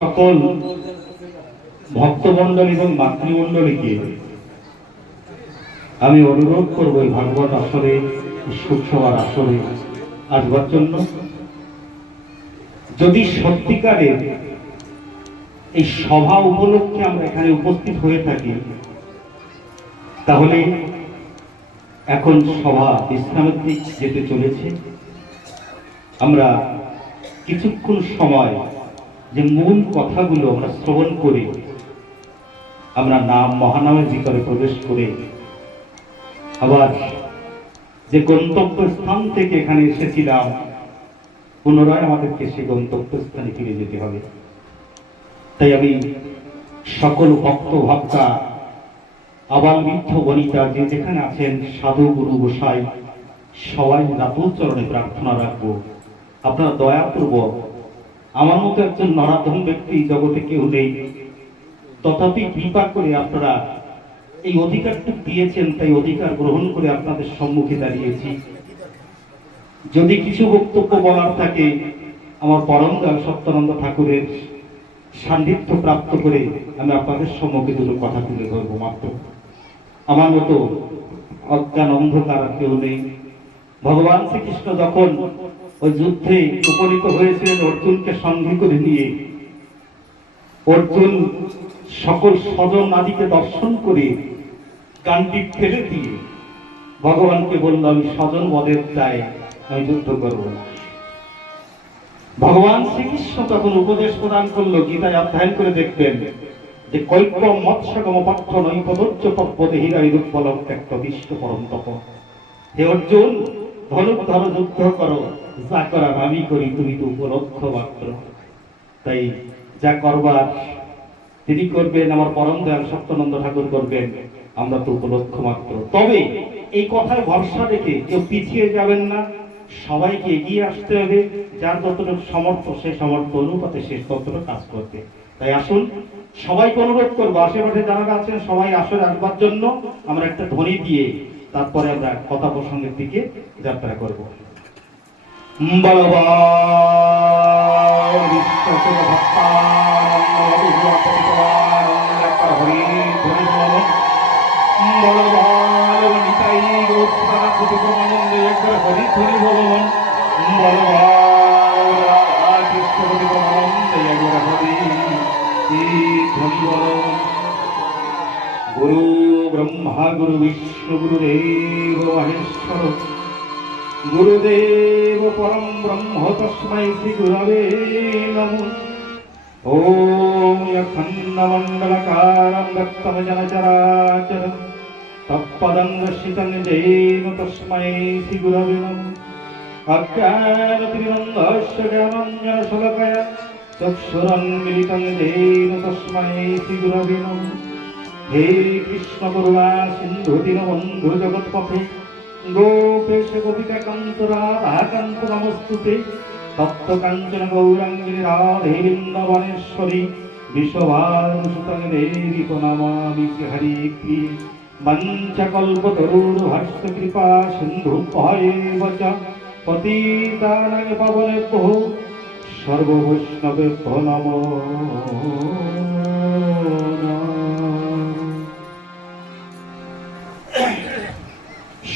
সকল ভক্তমণ্ডল এবং মাতৃমণ্ডলীকে আমি অনুরোধ করব এই ভাগবত আসরে, শোকসভার আসরে আসবার জন্য। যদি সত্যিকারের এই সভা উপলক্ষে আমরা এখানে উপস্থিত হয়ে থাকি, তাহলে এখন সভা বিশ্রামের দিক যেতে চলেছে। আমরা কিছুক্ষণ সময় যে মূল কথাগুলো আমরা শ্রবণ করে আমরা মহানামের ভিতরে প্রবেশ করে আবার যে গন্তব্য স্থান থেকে এখানে এসেছিলাম, পুনরায় আমাদেরকে সেই গন্তব্য স্থানে ফিরে যেতে হবে। তাই আমি সকল ভক্ত ভক্তা, আবাল বৃদ্ধ বনিতা যে যেখানে আছেন, সাধু গুরু গোসাই সবাই রাতুল চরণে প্রার্থনা রাখবো, আপনারা দয়াপূর্বক, আমার মতো একজন নরাধম ব্যক্তি জগতে কেউ নেই, তথাপি কৃপা করে আপনারা এই অধিকারটুকু দিয়েছেন, তাই অধিকার গ্রহণ করে আপনাদের সম্মুখে দাঁড়িয়েছি। যদি কিছু বক্তব্য বলার থাকে, আমার পরম দয়াল সত্যানন্দ ঠাকুরের সান্নিধ্য প্রাপ্ত করে আমি আপনাদের সম্মুখে দুটো কথা তুলে ধরবো মাত্র। আমার মতো অজ্ঞান অন্ধকার কেউ নেই। ভগবান শ্রীকৃষ্ণ যখন ওই যুদ্ধে উপনীত হয়েছিলেন অর্জুনকে সঙ্গে করে নিয়ে, অর্জুন সকল স্বজন আদিকে দর্শন করে গান্ডি ফেলে দিয়ে ভগবানকে বলল, আমি স্বজন বধের দায়ে আমি যুদ্ধ করব না। ভগবান শ্রীকৃষ্ণ তখন উপদেশ প্রদান করলো, গীতায় অধ্যয়ন করে দেখবেন যে কৈক্য মৎস্যগম পাঠ্য নৈপদোচ্চ পদ্মে হীরাই দুর্বলক ত্যক্ত বিষ্ট পরম তপ। হে অর্জুন, ধনুক ধর, যুদ্ধ করো, যা করার আমি করি, তুমি তো উপলক্ষ মাত্র। তাই যা করবার তিনি করবেন, আমার পরম দয়াল সত্যানন্দ ঠাকুর করবেন, আমরা তো উপলক্ষ মাত্র। তবে এই কথায় ভরসা রেখে কেউ পিছিয়ে যাবেন না, সবাইকে এগিয়ে আসতে হবে। যার যতটুকু সমর্থ, সেই সমর্থ অনুপাতে সে ততটুকু কাজ করবে। তাই আসুন, সবাইকে অনুরোধ করবো, আশেপাশে যারা আছেন সবাই আসরে আসবার জন্য আমরা একটা ধ্বনি দিয়ে তারপরে আমরা কথা প্রসঙ্গের দিকে যাত্রা করবো। গুরু ব্রহ্মা গুরু বিষ্ণু গুরুদেব মহেশ্বর গুরুদেব পরম ব্রহ্ম তস্मै শ্রী গুরবে নমঃ। ওম অখণ্ডমণ্ডলকারং ব্যক্তং জনচরাচরং তৎপদং দর্শিতং জৈন তস্मै শ্রী গুরবে নমঃ। অজ্ঞানতিমিরন্ধস্য জ্ঞানাঞ্জনশলাকয়া চক্ষুরন্মিলিतं জৈন তস্मै শ্রী গুরবে নমঃ। হে কৃষ্ণ করুণা সিন্ধু দীনবন্ধু জগৎপথে গোপেশ গোপিকা কান্ত রাধাকান্ত নমস্তুতে। তপ্ত কাঞ্চন গৌরাঙ্গী রাধে বৃন্দাবনেশ্বরী বিশ্বভানুসুতং দেবী প্রণমামি হরি প্রিয়ে। মঞ্চকল্পতরুর্ভস্য কৃপা সিন্ধু ভয়েব চ পতিতানাং পাবনেভ্যো সর্ববৈষ্ণবেভ্যো নমো নমঃ।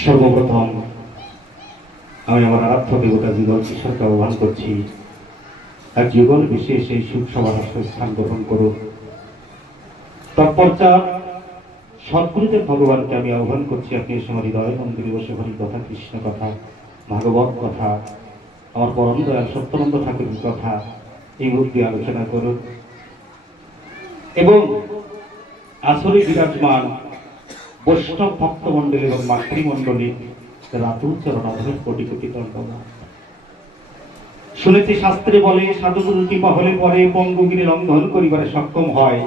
সর্বপ্রথম আমি আমার আরাধ্য দেবতা জীবন ঈশ্বরকে আহ্বান করছি, এক জীবন বিশেষ এই সুখ সভার স্থান গ্রহণ করুন। তৎপশ্চাৎ সদ্গুরুদেব ভগবানকে আমি আহ্বান করছি, আপনি সময় হৃদয় মন্দিরে বসে হরি কথা, কৃষ্ণ কথা, ভাগবত কথা, আমার পরম দয়াল সত্যানন্দ ঠাকুরের কথা এই মুখ দিয়ে আলোচনা করুন। এবং আসরে বিরাজমান বৈষ্ণব ভক্তমণ্ডলী এবং মাতৃমণ্ডলী রাতুল চরণ অধমের কোটি কোটি দণ্ডবাদ। শুনেছি শাস্ত্রে বলে, সাধুগুরু কৃপা হলে পরে পঙ্গুগিরি লঙ্ঘন করিবারে সক্ষম হয়,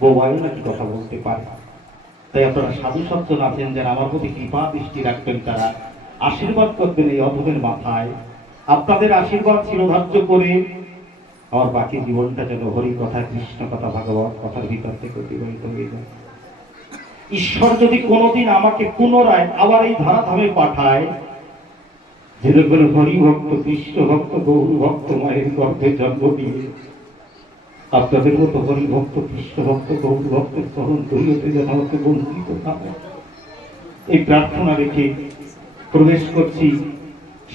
বোবায়ও নাকি কথা বলতে পারে। তাই আপনারা সাধু সজ্জন আছেন যারা আমার প্রতি কৃপা দৃষ্টি রাখবেন, তারা আশীর্বাদ করবেন এই অধমের মাথায়। আপনাদের আশীর্বাদ চিরধার্য করে আমার বাকি জীবনটা যেন হরি কথা, কৃষ্ণ কথা, ভাগবত কথার ভিতর থেকে অতিবাহিত হয়ে যায়। ঈশ্বর যদি কোনোদিন আমাকে পুনরায় আবার এই ধরাধামে পাঠায়, যেরকম হরি ভক্ত, কৃষ্ণ ভক্ত, গৌর ভক্ত মায়ের গর্ভে জন্ম দিয়ে আপনাদের মতো হরিভক্ত, কৃষ্ণ ভক্ত, গৌর ভক্তের চরণ দৈয়তে যেন আমাকে বঞ্চিত না হয়, এই প্রার্থনা রেখে প্রবেশ করছি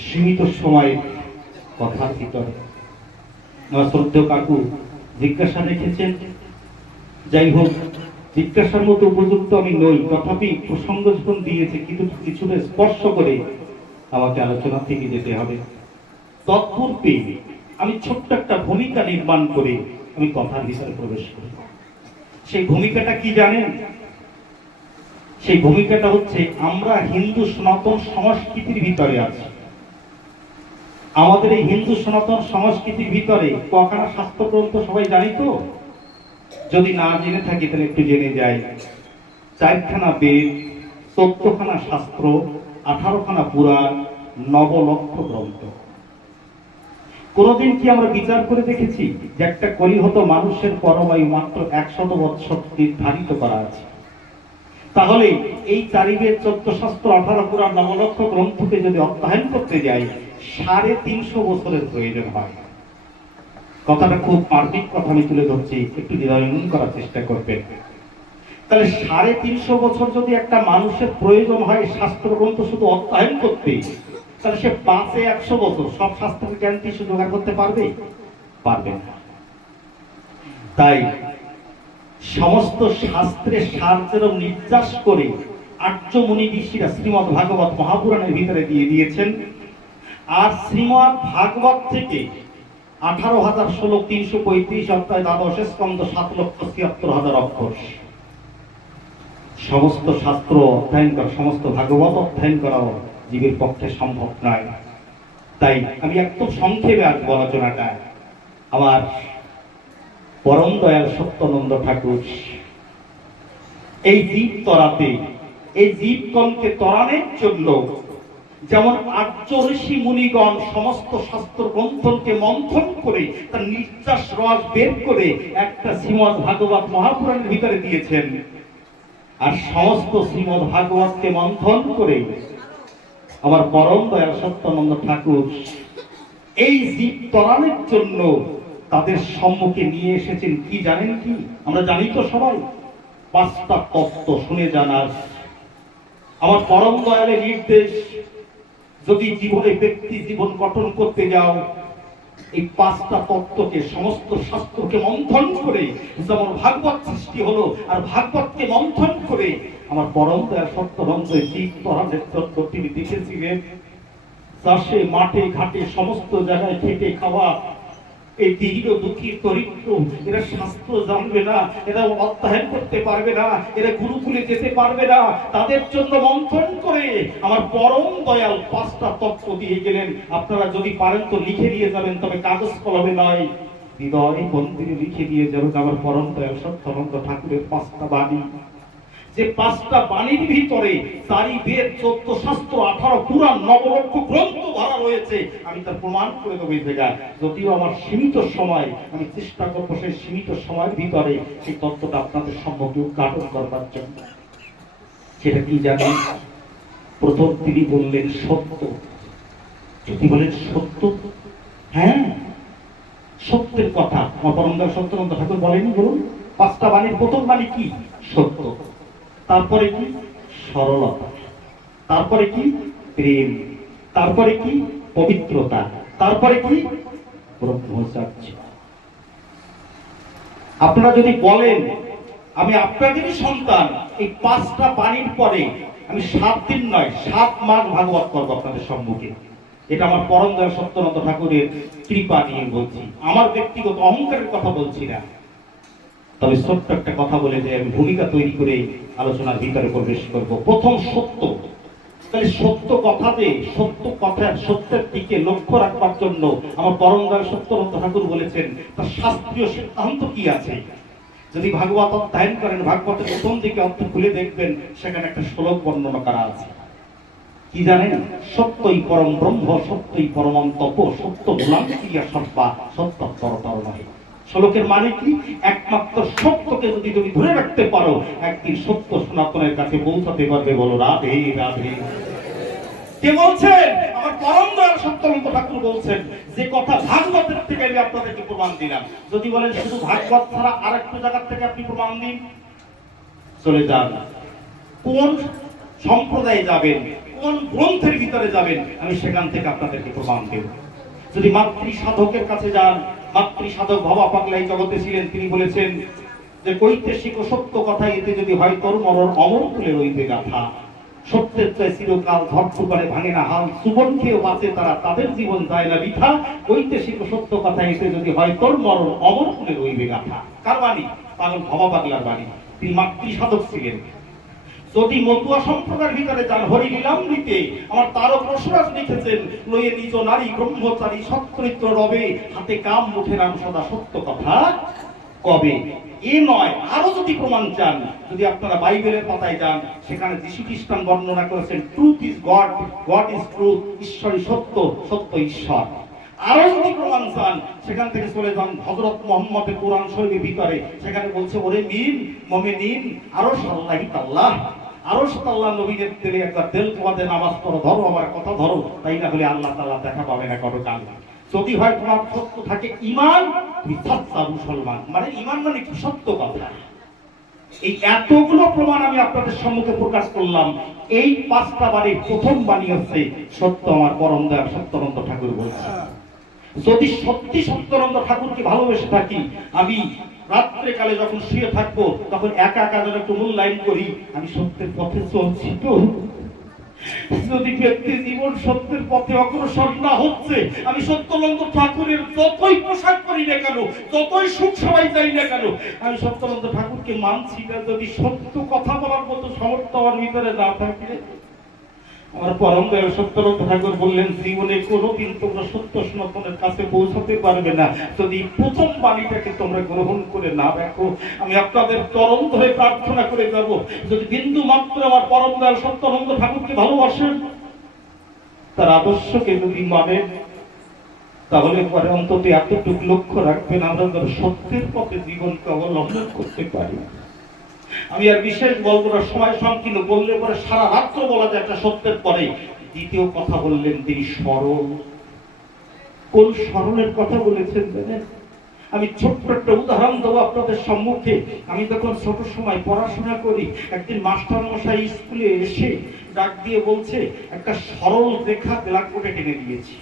সীমিত সময়ের কথার ভিতরে। আমার শ্রদ্ধেয় কাকু জিজ্ঞাসা রেখেছেন, যাই হোক, জিজ্ঞাসার মতো উপযুক্ত আমি নই, তথাপি প্রসঙ্গ যখন দিয়েছে কিন্তু কিছুটা স্পর্শ করে আমাকে আলোচনা থেকে যেতে হবে। তৎপূর্বে আমি ছোট্ট একটা ভূমিকা নির্মাণ করে আমি কথার ভিতরে প্রবেশ করি। সেই ভূমিকাটা কি জানেন? সেই ভূমিকাটা হচ্ছে, আমরা হিন্দু সনাতন সংস্কৃতির ভিতরে আছি। আমাদের এই হিন্দু সনাতন সংস্কৃতির ভিতরে কখানা শাস্ত্রগ্রন্থ সবাই জানি তো? যদি না জেনে থাকি তাহলে একটু জেনে যাই। 4খানা বেদ, 14খানা শাস্ত্র, 18খানা পুরাণ, 9 লক্ষ গ্রন্থ। কোনদিন কি আমরা বিচার করে দেখেছি যে একটা কলিহত মানুষের পরমায়ু মাত্র 100 বৎসর নির্ধারিত করা আছে? তাহলে এই 4 বেদ, 14 শাস্ত্র, 18 পুরাণ, 9 লক্ষ গ্রন্থকে যদি অধ্যয়ন করতে যাই 350 বছরের প্রয়োজন হয়। কথাটা খুব মার্মিক কথা আমি তুলে ধরছি, একটু হৃদয়ঙ্গম করার চেষ্টা করবেন। তাহলে 350 বছর যদি একটা মানুষের প্রয়োজন হয় শাস্ত্রগ্রন্থ শুধু অধ্যয়ন করতে, তাহলে সে 100 বছর সব শাস্ত্রের জ্ঞান কি সে জোগাড় করতে পারবে? পারবে না। তাই সমস্ত শাস্ত্রের সার যেরকম নির্যাস করে আর্য মুনি ঋষিরা শ্রীমদ ভাগবত মহাপুরাণের ভিতরে দিয়ে দিয়েছেন, আর শ্রীমদ ভাগবত থেকে 18,000 শ্লোক, 335 অধ্যায়, 12 স্কন্ধ, 7,76,000 অক্ষর। সমস্ত শাস্ত্র অধ্যয়ন করা, সমস্ত ভাগবত অধ্যয়ন করাও জীবের পক্ষে সম্ভব নয়। তাই আমি একদম সংক্ষেপে আসবো আলোচনাটা। আমার পরম দয়াল সত্যানন্দ ঠাকুর এই জীব তরাতে, এই জীবগণকে তরানোর জন্য যেমন আর্য ঋষি মুনিগণ সমস্ত শাস্ত্র গ্রন্থকে মন্থন করে তার নির্যাস রস বের করে একটা শ্রীমদ ভাগবত মহাপুরাণের ভিতরে দিয়েছেন, আর সমস্ত শ্রীমদ ভাগবতকে মন্থন করে আমার পরম দয়াল সত্যানন্দ ঠাকুর এই জীব তরানোর জন্য তাদের সম্মুখে নিয়ে এসেছেন কি জানেন? কি আমরা জানি তো সবাই, 5টা তত্ত্ব শুনে জানার। আমার পরম দয়ালের নির্দেশ, যদি জীবনে ব্যক্তি জীবন গঠন করতে যাও, এই 5টা তত্ত্বকে, সমস্ত শাস্ত্রকে মন্থন করে যেমন ভাগবত সৃষ্টি হলো, আর ভাগবতকে মন্থন করে আমার পরম দয়াল সত্যানন্দ জীব তরানোর জন্য তিনি দেখেছিলেন। চাষে, মাঠে, ঘাটে, সমস্ত জায়গায় খেটে খাওয়া এই দীর্ঘ দুঃখী দরিদ্র, এরা শাস্ত্র জানবে না, এরা অধ্যয়ন করতে পারবে না, এরা গুরুকুলে যেতে পারবে না, তাদের জন্য মন্থন করে আমার পরম দয়াল 5টা তত্ত্ব দিয়ে গেলেন। আপনারা যদি পারেন তো লিখে দিয়ে যাবেন, তবে কাগজ কলমে নয়, হৃদয় মন্দিরে লিখে দিয়ে যাবেন আমার পরম দয়াল সত্যানন্দ ঠাকুরের 5টা বাণী। যে 5টা বাণীর ভিতরে 4 বেদ, 14 শাস্ত্র, 18 পুরাণ, 9 লক্ষ গ্রন্থ ভরা রয়েছে। আমি তার প্রমাণ করে দেবো এই জায়গায়। যদিও আমার সীমিত সময়, আমি চেষ্টা করবো সেই সীমিত সময়ের ভিতরে সেই তত্ত্বটা আপনাদের সম্মুখে উদ্ঘাটন করবার জন্য। সেটা কি জানেন? প্রথম তিনি বললেন সত্য। যদি বলেন সত্য, হ্যাঁ, সত্যের কথা আমার পরম দয়াল সত্যানন্দ ঠাকুর বলেনি? বলুন, 5টা বাণীর প্রথম বাণী কি? সত্য। তারপরে কি? সরলতা। তারপরে কি? প্রেম। তারপরে কি? পবিত্রতা। তারপরে কি? ব্রহ্মচর্য। আপনারা যদি বলেন আমি আপনাদেরই সন্তান, এই 5টা বাণীর পরে আমি 7 দিন নয় 7 মাস ভাগবত করবো আপনাদের সম্মুখে। এটা আমার পরম দয়াল সত্যানন্দ ঠাকুরের কৃপা নিয়ে বলছি, আমার ব্যক্তিগত অহংকারের কথা বলছি না। তবে ছোট্ট একটা কথা বলে যে আমি ভূমিকা তৈরি করে আলোচনার ভিতরে প্রবেশ করব। প্রথম সত্য। তাহলে সত্য কথাতে, সত্য কথার, সত্যের দিকে লক্ষ্য রাখবার জন্য আমার পরম দয়াল সত্যানন্দ ঠাকুর বলেছেন তার শাস্ত্রীয় সিদ্ধান্ত কি আছে। যদি ভাগবত অধ্যয়ন করেন, ভাগবতের প্রথম দিকে অর্থ খুলে দেখবেন, সেখানে একটা শ্লোক বর্ণনা করা আছে। কি জানেন? সত্যই পরম ব্রহ্ম, সত্যই পরমং তপ, সত্য মূলাং ক্রিয়া সর্বা, সত্য তরতর নহে। শ্লোকের মানে কি? একমাত্র সত্যকে যদি তুমি ধরে রাখতে পারো, একদিন সত্য সনাতনের কাছে পৌঁছাতে পারবে। বলো রাধে রাধে। কে বলছেন? আমার পরম দয়াল সত্যনন্দ ঠাকুর বলছেন, যে কথা ভাগবতের থেকে আমি আপনাদেরকে প্রমাণ দিলাম। যদি বলেন শুধু ভাগবত ছাড়া আরেকটু জায়গা থেকে আপনি প্রমাণ দিন, চলে যান, কোন সম্প্রদায়ে যাবেন, কোন গ্রন্থের ভিতরে যাবেন, আমি সেখান থেকে আপনাদেরকে প্রমাণ দেব। যদি মাতৃ সাধকের কাছে যান, মাতৃ সাধক ভবা পাগলাই জগতে ছিলেন, তিনি বলেছেন যে কৈতেশিক ও সত্য কথা এতে যদি হয় তোর মরণ অমর তুলে রইবে গাথা। সত্যের চেয়ে চিরকাল ধর্ম করে ভাঙে না হাল, সুবন খেয়েও বাঁচে তারা, তাদের জীবন যায় না বৃথা। কৈতেশিক ও সত্য কথা এতে যদি হয় তোর মরণ অমর তুলে রইবে গাথা। কার বাণী? পাগল ভবা পাগলার বাণী। তিনি মাতৃ সাধক ছিলেন। যদি মতুয়া সম্প্রদায়ের ভিতরে যান, হরিলীলামৃতে আমার তারক রসরাজ লিখেছেন, লয়ে নিজ নারী ব্রহ্মচারী সৎচরিত্র রবে, হাতে কাম মুঠে রাম সদা সত্য কথা কবে। এ নয়, আরো যদি প্রমাণ চান, যদি আপনারা বাইবেলের পাতায় যান, সেখানে যীশু খ্রিস্টান বর্ণনা করেছেন truth is god, god is truth, ঈশ্বরই সত্য, সত্য ঈশ্বর। আরো যদি প্রমাণ চান, সেখান থেকে চলে যান হযরত মুহাম্মদের কোরআন শরীফের ভিতরে, সেখানে বলছে ওরে মিন মুমিনিন আরো সাল্লাহি তাল্লাহ, আরো সাল্লাহ নবীদের তেলে একবার তেল তোমাদের নামাজ পড়ো, ধরো আমার কথা ধরো, তাই না হলে আল্লাহ তাআলা দেখা পাবে না কারো কাল। যদি হয় তোমার সত্য থাকে ঈমান, তুমি সত্য মুসলমান। মানে ঈমান মানে কি? সত্য কথা। এই এতগুলো প্রমাণ আমি আপনাদের সম্মুখে প্রকাশ করলাম। এই 5টা বাণীর প্রথম বাণী হচ্ছে সত্য আমার পরম দয়াল সত্যনন্দ ঠাকুর বলছে। যদি সত্যি সত্যনন্দ ঠাকুরকে ভালোবেসে থাকি, আমি রাত্রে কালে যখন শুয়ে থাকবো তখন একা একা যেন একটু মূল্যায়ন করি, আমি সত্যের পথে চলছি তো। যদি ব্যক্তি জীবন সত্যের পথে অগ্রসর না হচ্ছে, আমি সত্যনন্দ ঠাকুরের যতই পোশাক করি না কেন, যতই সুখ সবাই যাই না কেন, আমি সত্যনন্দ ঠাকুরকে মানছি না। যদি সত্য কথা বলার মতো সামর্থ্য আমার ভিতরে না থাকে, আমার পরম দয়াল সত্যনন্দ ঠাকুর বললেন, জীবনে কোনোদিন তোমরা সত্য সনাতনের কাছে পৌঁছাতে পারবে না যদি প্রথম বাণীটাকে তোমরা গ্রহণ করে না রাখো। আমি আপনাদের চরণ ধরে প্রার্থনা করে যাব, যদি বিন্দু মাত্র আমার পরম দয়াল সত্যনন্দ ঠাকুরকে ভালোবাসেন, তার আদর্শকে যদি মানেন, তাহলে পরে অন্তত এতটুকু লক্ষ্য রাখবেন, আমরা সত্যের পথে জীবনকে অবলম্বন করতে পারি। আমি আর বিশেষ বলবো না, সময় সংকীর্ণ, বললে পরে সারা রাত্র বলা যায় একটা সত্যের পরে। দ্বিতীয় কথা বললেন তিনি সরল। কোন সরলের কথা বলেছেন জানেন? আমি ছোট্ট একটা উদাহরণ দেবো আপনাদের সম্মুখে। আমি যখন ছোট সময় পড়াশোনা করি, একদিন মাস্টার মশাই স্কুলে এসে ডাক দিয়ে বলছে, একটা সরল রেখা ব্ল্যাকবোর্ডে টেনে দিয়েছি।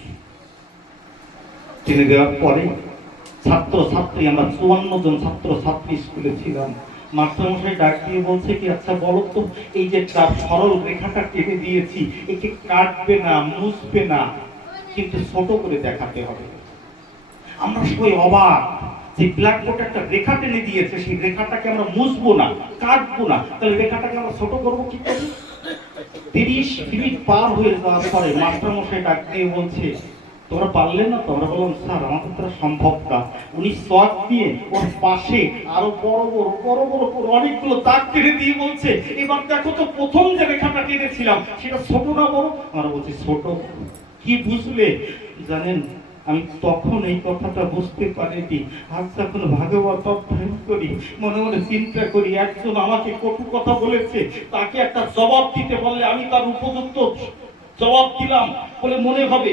টেনে দেওয়ার পরে ছাত্র ছাত্রী, আমরা 54 জন ছাত্র ছাত্রী স্কুলে ছিলাম, মাস্টারমশাই ডাক দিয়ে বলছে কি, আচ্ছা বলো তো, এই যে সরল রেখাটা কেটে দিয়েছি, একে কাটবে না, মুছবে না, কিন্তু ছোট করে দেখাতে হবে। আমরা সবাই অবাক যে ব্ল্যাকবোর্ডে একটা রেখা টেনে দিয়েছে, সেই রেখাটাকে আমরা মুছবো না, কাটবো না, তাহলে রেখাটাকে আমরা ছোট করবো কি করে? 30 মিনিট পার হয়ে যাওয়ার পরে মাস্টারমশাই ডাক দিয়ে বলছে, তোমরা পারলেন না? তোমরা বললাম, স্যার আমাদের দ্বারা সম্ভব না। উনি চক দিয়ে ওর পাশে আরো বড় বড় করে অনেকগুলো দাগ টেনে দিয়ে বলছে, এবার দেখো তো প্রথম যে রেখাটা টেনেছিলাম সেটা ছোট না বড়? আমরা বলছি ছোট। কি বুঝলে জানেন? আমি তখন এই কথাটা বুঝতে পারিনি। আজ যখন ভাগবত অধ্যয়ন করি, মনে মনে চিন্তা করি, একজন আমাকে কটু কথা বলেছে, তাকে একটা জবাব দিতে বললে আমি তার উপযুক্ত জবাব দিলাম বলে মনে হবে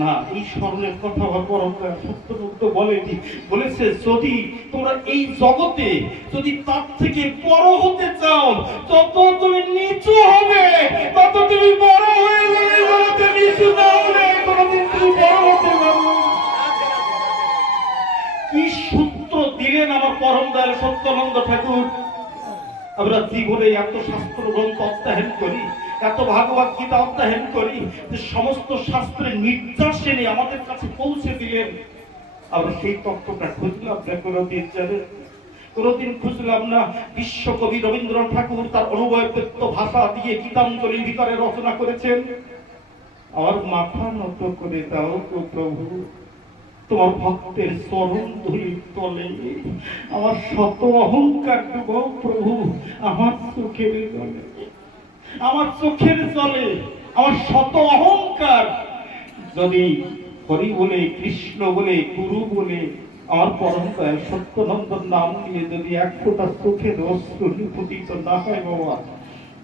না। এই স্মরণের কথা পরম সত্যনন্দ বলেনি, বলেছে যদি তোমরা এই জগতে যদি তার থেকে বড় হতে চাও, তত তুমি নিচু হবে, তত তুমি বড় হয়ে যাবে। নিচু না হলে কোনোদিন তুমি বড় হতে পারবে। কি সূত্র দিলেন আমার পরম দয়াল সত্যনন্দ ঠাকুর। আমরা জীবনে এত শাস্ত্র গ্রন্থ অধ্যয়ন করি, এত ভাগবত গীতা অধ্যয়ন করি, যে সমস্ত শাস্ত্রের নির্যাস এনে আমাদের কাছে পৌঁছে দিলেন। আমরা সেই তত্ত্বটা খুঁজলাম না কোনোদিন, জানেন? কোনোদিন খুঁজলাম না। বিশ্বকবি রবীন্দ্রনাথ ঠাকুর তার অনুভবপ্রত্য ভাষা দিয়ে গীতাঞ্জলির ভিতরে রচনা করেছেন, আমার মাথা নত করে দাও গো প্রভু, তোমার ভক্তের চরণ ধুলি তলে আমার শত অহংকার ডুবাও প্রভু, আমার চোখের জলে, আমার চোখের জলে আমার শত অহংকার। যদি হরি বলে, কৃষ্ণ বলে, গুরু বলে, আমার পরম দয়াল সত্যনন্দর নাম নিয়ে যদি এক ফোঁটা চোখের অশ্রু নিপতিত না হয় বাবা,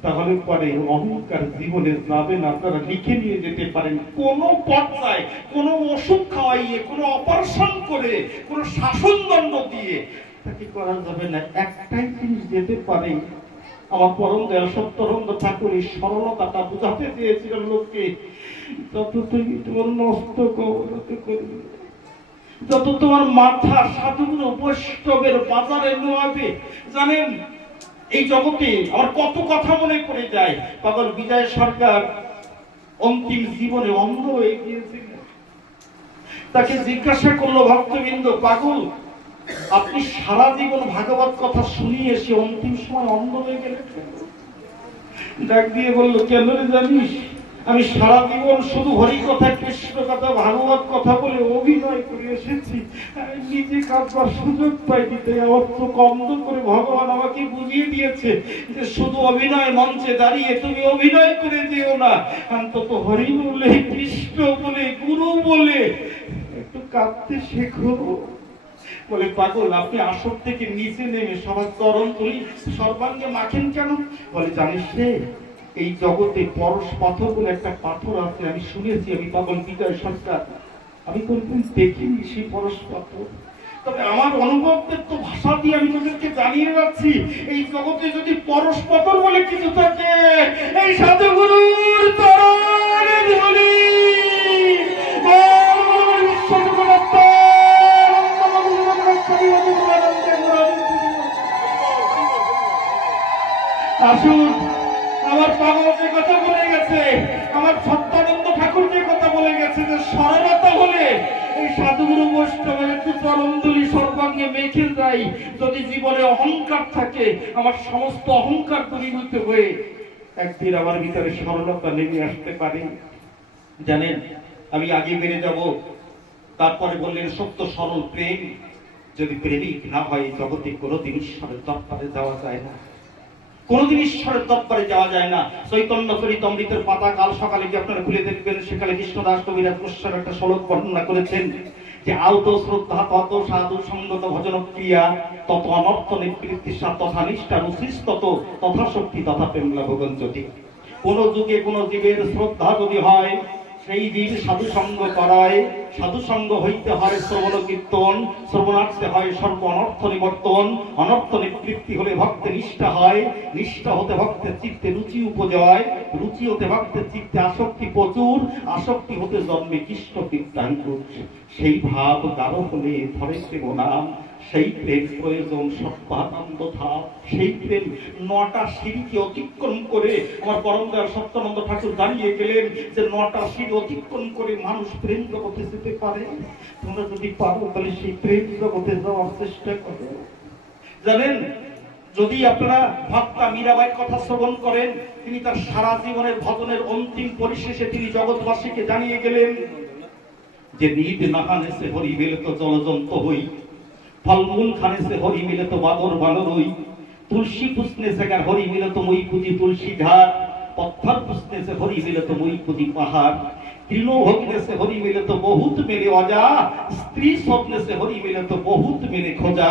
তাহলে পরে অহংকার জীবনে যাবে না। আপনারা লিখে নিয়ে যেতে পারেন, কোন পর্যায়ে কোন ওষুধ খাওয়াইয়ে, কোন অপারেশন করে, কোন শাসনদণ্ড দিয়ে তাকে করা যাবে না। একটাই জিনিস যেতে পারে, আমার পরম দয়াল সত্যানন্দ ঠাকুর এই সরলতাটা বুঝাতে চেয়েছিলেন লোককে, যত তুই তোমার নষ্ট করতে করবি, যত তোমার মাথা সাধুগুলো বৈষ্ণবের বাজারে নোয়াবে। জানেন এই জগতে আমার কত কথা মনে পড়ে যায়। পাগল বিজয় সরকার অন্তিম জীবনে অন্ধ হয়ে গিয়েছিলেন। তাকে জিজ্ঞাসা করলো ভক্তবৃন্দ, পাগল আপনি সারা জীবন ভাগবত কথা শুনিয়ে এসে অন্তিম সময় অন্ধ হয়ে গেলেন? ডাক দিয়ে বললো, কেন রে জানিস, আমি সারা জীবন শুধু হরি কথা, কৃষ্ণ কথা, ভাগবত কথা বলে অভিনয় করে এসেছি। নিজে কাঁদবার সুযোগ পাইনি, তাই আমার চোখ অন্ধ করে ভগবান আমাকে বুঝিয়ে দিয়েছে যে শুধু অভিনয় মঞ্চে দাঁড়িয়ে তুমি অভিনয় করে যেও না, অন্তত হরি বলে, কৃষ্ণ বলে, গুরু বলে একটু কাঁদতে শেখো। বলে, পাগল আপনি আসর থেকে নিচে নেমে সবার চরণ তুলি সর্বাঙ্গে মাখেন কেন? বলে, জানিস রে, এই জগতে পরশ পাথর বলে একটা পাথর আছে, আমি শুনেছি। আমি পাগল বিজয় সরকার, আমি কোনদিন দেখিনি সেই পরশ পাথর, তবে আমার অনুভবদের তো ভাষা দিয়ে আমি তোদেরকে জানিয়ে যাচ্ছি, এই জগতে যদি পরশ পাথর বলে কিছু থাকে, এই সাধুগুরুর চরণে ধরি। আসুন, আমার পাগল যে কথা বলে গেছে, আমার সত্যানন্দ ঠাকুর যে কথা বলে গেছে, যে সরলতা হলে এই সাধুগুরু বৈষ্ণবের একটু চরণধুলি সর্বাঙ্গে মেখে যাই। যদি জীবনে অহংকার থাকে, আমার সমস্ত অহংকার দূরীভূত হয়ে একদিন আমার ভিতরে সরলতা নেমে আসতে পারে। জানেন, আমি আগে বেড়ে যাব। তারপরে বললেন, সত্য সরল প্রেম যদি প্রেমিক না হয়, জগতে কোনোদিন ঈশ্বরের দরবারে যাওয়া যায় না, কোনদিন ঈশ্বরের দরবারে যাওয়া যায় না। চৈতন্য চরিতামৃতের পাতা কাল সকালে গিয়ে আপনারা খুলে দেখবেন, সেখানে কৃষ্ণদাস কবিরাজ গোস্বামী একটা শ্লোক বর্ণনা করেছেন যে আউত শ্রদ্ধা তত সাধু সঙ্গত ভজন ক্রিয়া তত অনর্থ নিবৃত্তি তথা নিষ্ঠা রুচিস তত তথা শক্তি তথা প্রেম লাভগণ। যদি কোন যুগে কোন জীবের শ্রদ্ধা যদি হয়, সেই জীব সাধু সঙ্গ করায়, সাধু সঙ্গ হইতে হয় শ্রবণ কীর্তন, শ্রবণার্থে হয় সর্ব অনর্থ নিবর্তন, অনর্থ নিবৃত্তি হলে ভক্তে নিষ্ঠা হয়, নিষ্ঠা হতে ভক্তের চিত্তে রুচি উপজয়, রুচি হতে ভক্তের চিত্তে আসক্তি প্রচুর, আসক্তি হতে জন্মে কৃষ্ণ কীর্তাঙ্কুর। সেই ভাব গাঢ় হলে ধরে প্রেম নাম, সেই প্রেম প্রয়োজন সর্বানন্দ ধাম। সেই প্রেম 9টা সিঁড়িকে অতিক্রম করে আমার পরম দয়াল সত্যানন্দ ঠাকুর দাঁড়িয়ে গেলেন যে 9টা সিঁড়ি অতিক্রম করে মানুষ প্রেম জগতে যেতে পারে। তোমরা যদি পারো তাহলে সেই প্রেম জগতে যাওয়ার চেষ্টা করো। জানেন, যদি আপনারা ভক্তা মীরাবাইয়ের কথা শ্রবণ করেন, তিনি তার সারা জীবনের ভজনের অন্তিম পরিশেষে তিনি জগৎবাসীকে জানিয়ে গেলেন যে নিদ নাহানে সে হরি মিলে তো জলজন্ত হই, ফলমূল খানে সে হরি মিলে তো বাদর বানর হই, তুলসী পুষ্নে সে গার হরি মিলে তো মই পুজি তুলসী ঝাড়, पत्थर पुष्ने से हरि मिले तो मोई खुदी पहाड़, तीनों भोगने से हरि मिले तो बहुत मेरे वजा, स्त्री स्वप्ने से हरि मिले तो बहुत मेरे खोजा,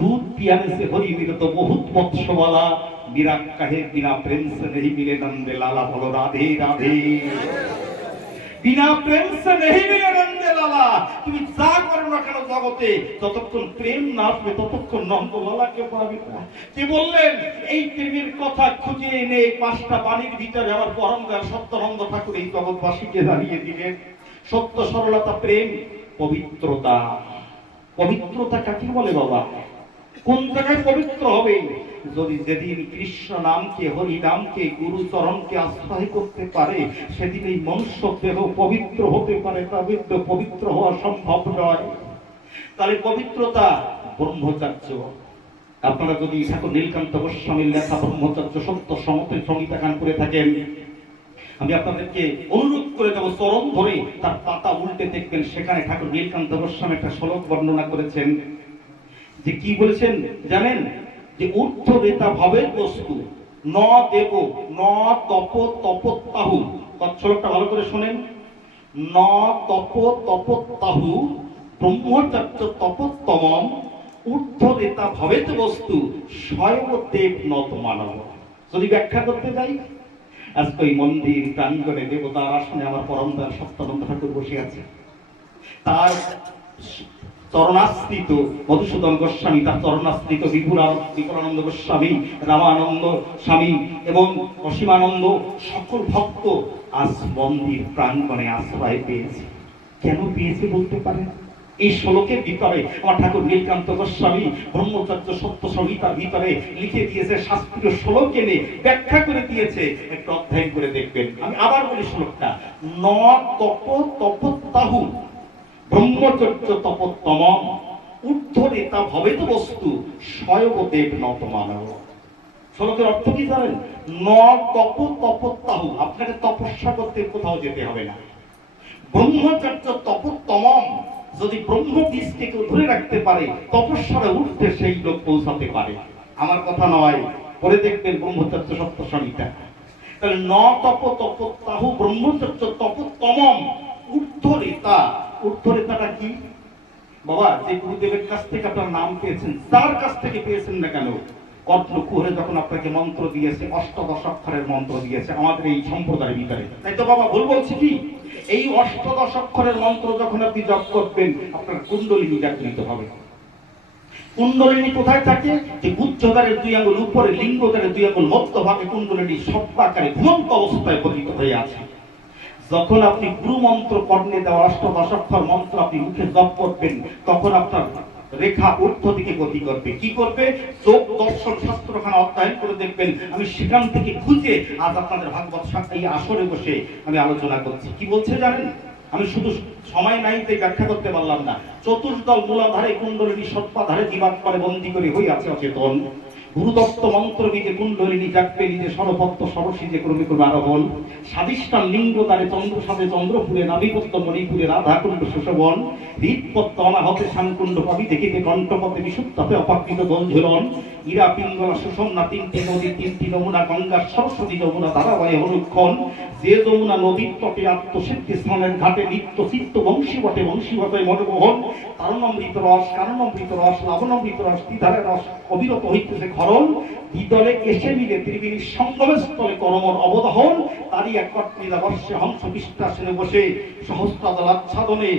दूध पियाने से हरि मिले तो बहुत मत्स्यवाला, मेरा कहे बिना प्रेम से नहीं मिले नंदे लाला। बोलो राधे राधे। बिना प्रेम से नहीं मिले नंदे लाला। তুমি যা করো না কেন জগতে, যতক্ষণ প্রেম না আসবে ততক্ষণ নন্দলালাকে পাবে না। কি বললেন, এই প্রেমের কথা খুঁজে এনে 5টা বাণীর ভিতরে আমার পরম দয়াল সত্যানন্দ ঠাকুর এই জগৎবাসীকে জানিয়ে দিলেন। সত্য, সরলতা, প্রেম, পবিত্রতা। পবিত্রতা কাকে বলে বাবা? কোন জায়গায় পবিত্র হবে? যদি যেদিন কৃষ্ণ নামকে, হরি নামকে, গুরু চরণকে আশ্রয় করতে পারে, সেদিন এই মনুষ্য দেহ পবিত্র হতে পারে। তবে পবিত্র হওয়া সম্ভব নয়। তাহলে পবিত্রতা, ব্রহ্মচর্য। আপনারা যদি ঠাকুর নীলকান্ত গোস্বামীর লেখা ব্রহ্মচর্য সত্য সমতের সংহিতা গান করে থাকেন, আমি আপনাদেরকে অনুরোধ করে যাব চরণ ধরে তার পাতা উল্টে দেখবেন, সেখানে ঠাকুর নীলকান্ত গোস্বামী একটা শ্লোক বর্ণনা করেছেন। যে কি বলেছেন জানেন? যে ঊর্ধ্বরেতা ভবের বস্তু ন দেব ন তপ তপত্তাহু। শ্লোকটা ভালো করে শোনেন। ন তপ তপত্তাহু ব্রহ্মচর্য তপোত্তমম ঊর্ধ্বরেতা ভবেত বস্তু স্বয়ং দেব নত মানব। যদি ব্যাখ্যা করতে যাই, আজকে ওই মন্দির প্রাঙ্গণে দেবতার আসনে আমার পরমদার সত্যানন্দ ঠাকুর বসে আছে। তার চরণাশ্রিত মধুসূদন গোস্বামী, তার চরণাশ্রিত বিপুলানন্দ গোস্বামী, রামানন্দ স্বামী এবং অসীমানন্দ সকল ভক্ত আজ মন্দির প্রাঙ্গণে আশ্রয় পেয়েছে। কেন পেয়েছে বলতে পারেন? এই শ্লোকের ভিতরে আমার ঠাকুর নীলকান্ত গোস্বামী ব্রহ্মচর্য সত্য সংহিতার ভিতরে লিখে দিয়েছে, শাস্ত্রীয় শ্লোক এনে ব্যাখ্যা করে দিয়েছে। একটু অধ্যয়ন করে দেখবেন। আমি আবার বলি শ্লোকটা, ন তপ তপত্তাহু ব্রহ্মচর্য তপোত্তম ঊর্ধ্বরেতা ভবেত বস্তু স্বয়দেব নত মানব। শ্লোকের অর্থ কি জানেন? ন তপ তপত্তাহু, আপনাকে তপস্যা করতে কোথাও যেতে হবে না। ব্রহ্মচর্য তপোত্তম, যদি ব্রহ্ম বীজকে কেউ ধরে রাখতে পারে, তপস্যারে উঠতে সেই লোক পৌঁছাতে পারে। আমার কথা নয়, পরে দেখবেন ব্রহ্মচর্য সত্য সংহিতা। তাহলে ন তপ তপত্তাহু ব্রহ্মচর্য তপোত্তম ঊর্ধ্বরেতা। ঊর্ধ্বরেতাটা কি বাবা? যে গুরুদেবের কাছ থেকে আপনার নাম পেয়েছেন, তার কাছ থেকে পেয়েছেন না কেন? কর্ণকুহরে যখন আপনাকে মন্ত্র দিয়েছে, অষ্টাদশ অক্ষরের মন্ত্র দিয়েছে আমাদের এই সম্প্রদায়ের ভিতরে, তাই তো বাবা? ভুল বলছি কি? এই অষ্টাদশ অক্ষরের মন্ত্র যখন আপনি জপ করবেন, আপনার কুণ্ডলিনী জাগৃত হবে। কুণ্ডলিনী কোথায় থাকে? যে গুহ্যদ্বারের 2 আঙ্গুল উপরে, লিঙ্গদ্বারের 2 আঙ্গুল মধ্যভাগে কুণ্ডলিনী সর্বাকারে ঘুমন্ত অবস্থায় পতিত হয়ে আছে। যখন আপনি গুরু মন্ত্র কর্ণে দেওয়া অষ্টাদশ অক্ষর মন্ত্র আপনি মুখে জপ করবেন, তখন আপনার রেখা ঊর্ধ্ব দিকে গতি করবে। কি করবে? যোগ দর্শন শাস্ত্রখানা অধ্যয়ন করে দেখবেন। আমি সেখান থেকে খুঁজে আজ আপনাদের ভাগবত এই আসরে বসে আমি আলোচনা করছি। কি বলছে জানেন? আমি শুধু সময় নাই তাই ব্যাখ্যা করতে পারলাম না। চতুর্দল মূলাধারে কুণ্ডলিনী সর্বাধারে জীবাত করে বন্দী করে হই আছে অচেতন। গুরুদত্ত মন্ত্র বীজে কুণ্ডলিনী জাগবে নিজে সরভক্ত সরসীজে ক্রমে ক্রমে আরোহণ। স্বাদিষ্ঠান লিঙ্গ তারে চন্দ্র সাথে চন্দ্রপুরে, নাভিপত্য মণিপুরে রাধাকুণ্ড সুশোভন। হৃদপত্ত অনাহতে শানকুণ্ড পাবি দেখিতে কণ্ঠপথে বিশুদ্ধতে অপাকৃত দোলঝুলন। ইরা পিঙ্গলা সুষমনা 3টি নদী, 3টি যমুনা, গঙ্গা সরস্বতী যমুনা ধারাবাহে অনুক্ষণ। যে যমুনা নদীর তটে আত্মসিদ্ধি স্নানের ঘাটে নিত্য চিত্ত বংশীবটে বংশীবটে মনমোহন। তারণামৃত রস, কারণামৃত রস, লাবণামৃত রস, দ্বিধারে রস অবিরত হইতেছে খরণ। দ্বিদলে এসে মিলে ত্রিবেণীর সঙ্গমের স্থলে করমন অবদাহন। তারই এক কর্তৃদা বর্ষে হংস পৃষ্ঠাসনে বসে সহস্রাদল আচ্ছাদনে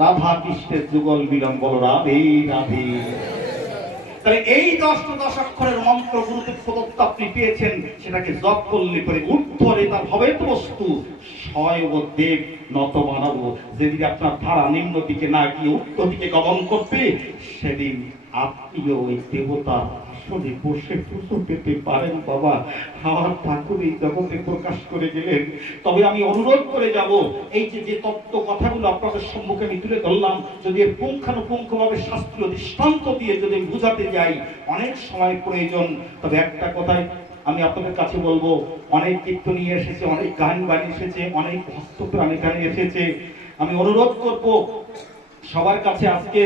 রাধা কৃষ্ণের যুগল মিলন। বল রাধে রাধে। তাহলে এই 10 অক্ষরের মন্ত্র গুরুদেব প্রদত্ত আপনি পেয়েছেন, সেটাকে জপ করলে পরে ঊর্ধ্বরেতা ভবেত বস্তু স্বয়দেব নত মানব। যেদিন আপনার ধারা নিম্ন দিকে না গিয়ে ঊর্ধ্ব দিকে গমন করবে, সেদিন আপনিও ওই দেবতার আসলে বসে পুজো পেতে পারেন। বাবা, আমার ঠাকুর এই জগতে প্রকাশ করে গেলেন। তবে আমি অনুরোধ করে যাব, এই যে তত্ত্ব কথাগুলো আপনাদের সম্মুখে আমি তুলে ধরলাম, যদি এর পুঙ্খানুপুঙ্খভাবে শাস্ত্রীয় দৃষ্টান্ত দিয়ে যদি বুঝাতে যাই, অনেক সময় প্রয়োজন। তবে একটা কথাই আমি আপনাদের কাছে বলবো, অনেক কীর্তন নিয়ে এসেছে, অনেক গান বানিয়ে এসেছে, অনেক হস্তপ্রাণ এখানে এসেছে। আমি অনুরোধ করব সবার কাছে, আজকে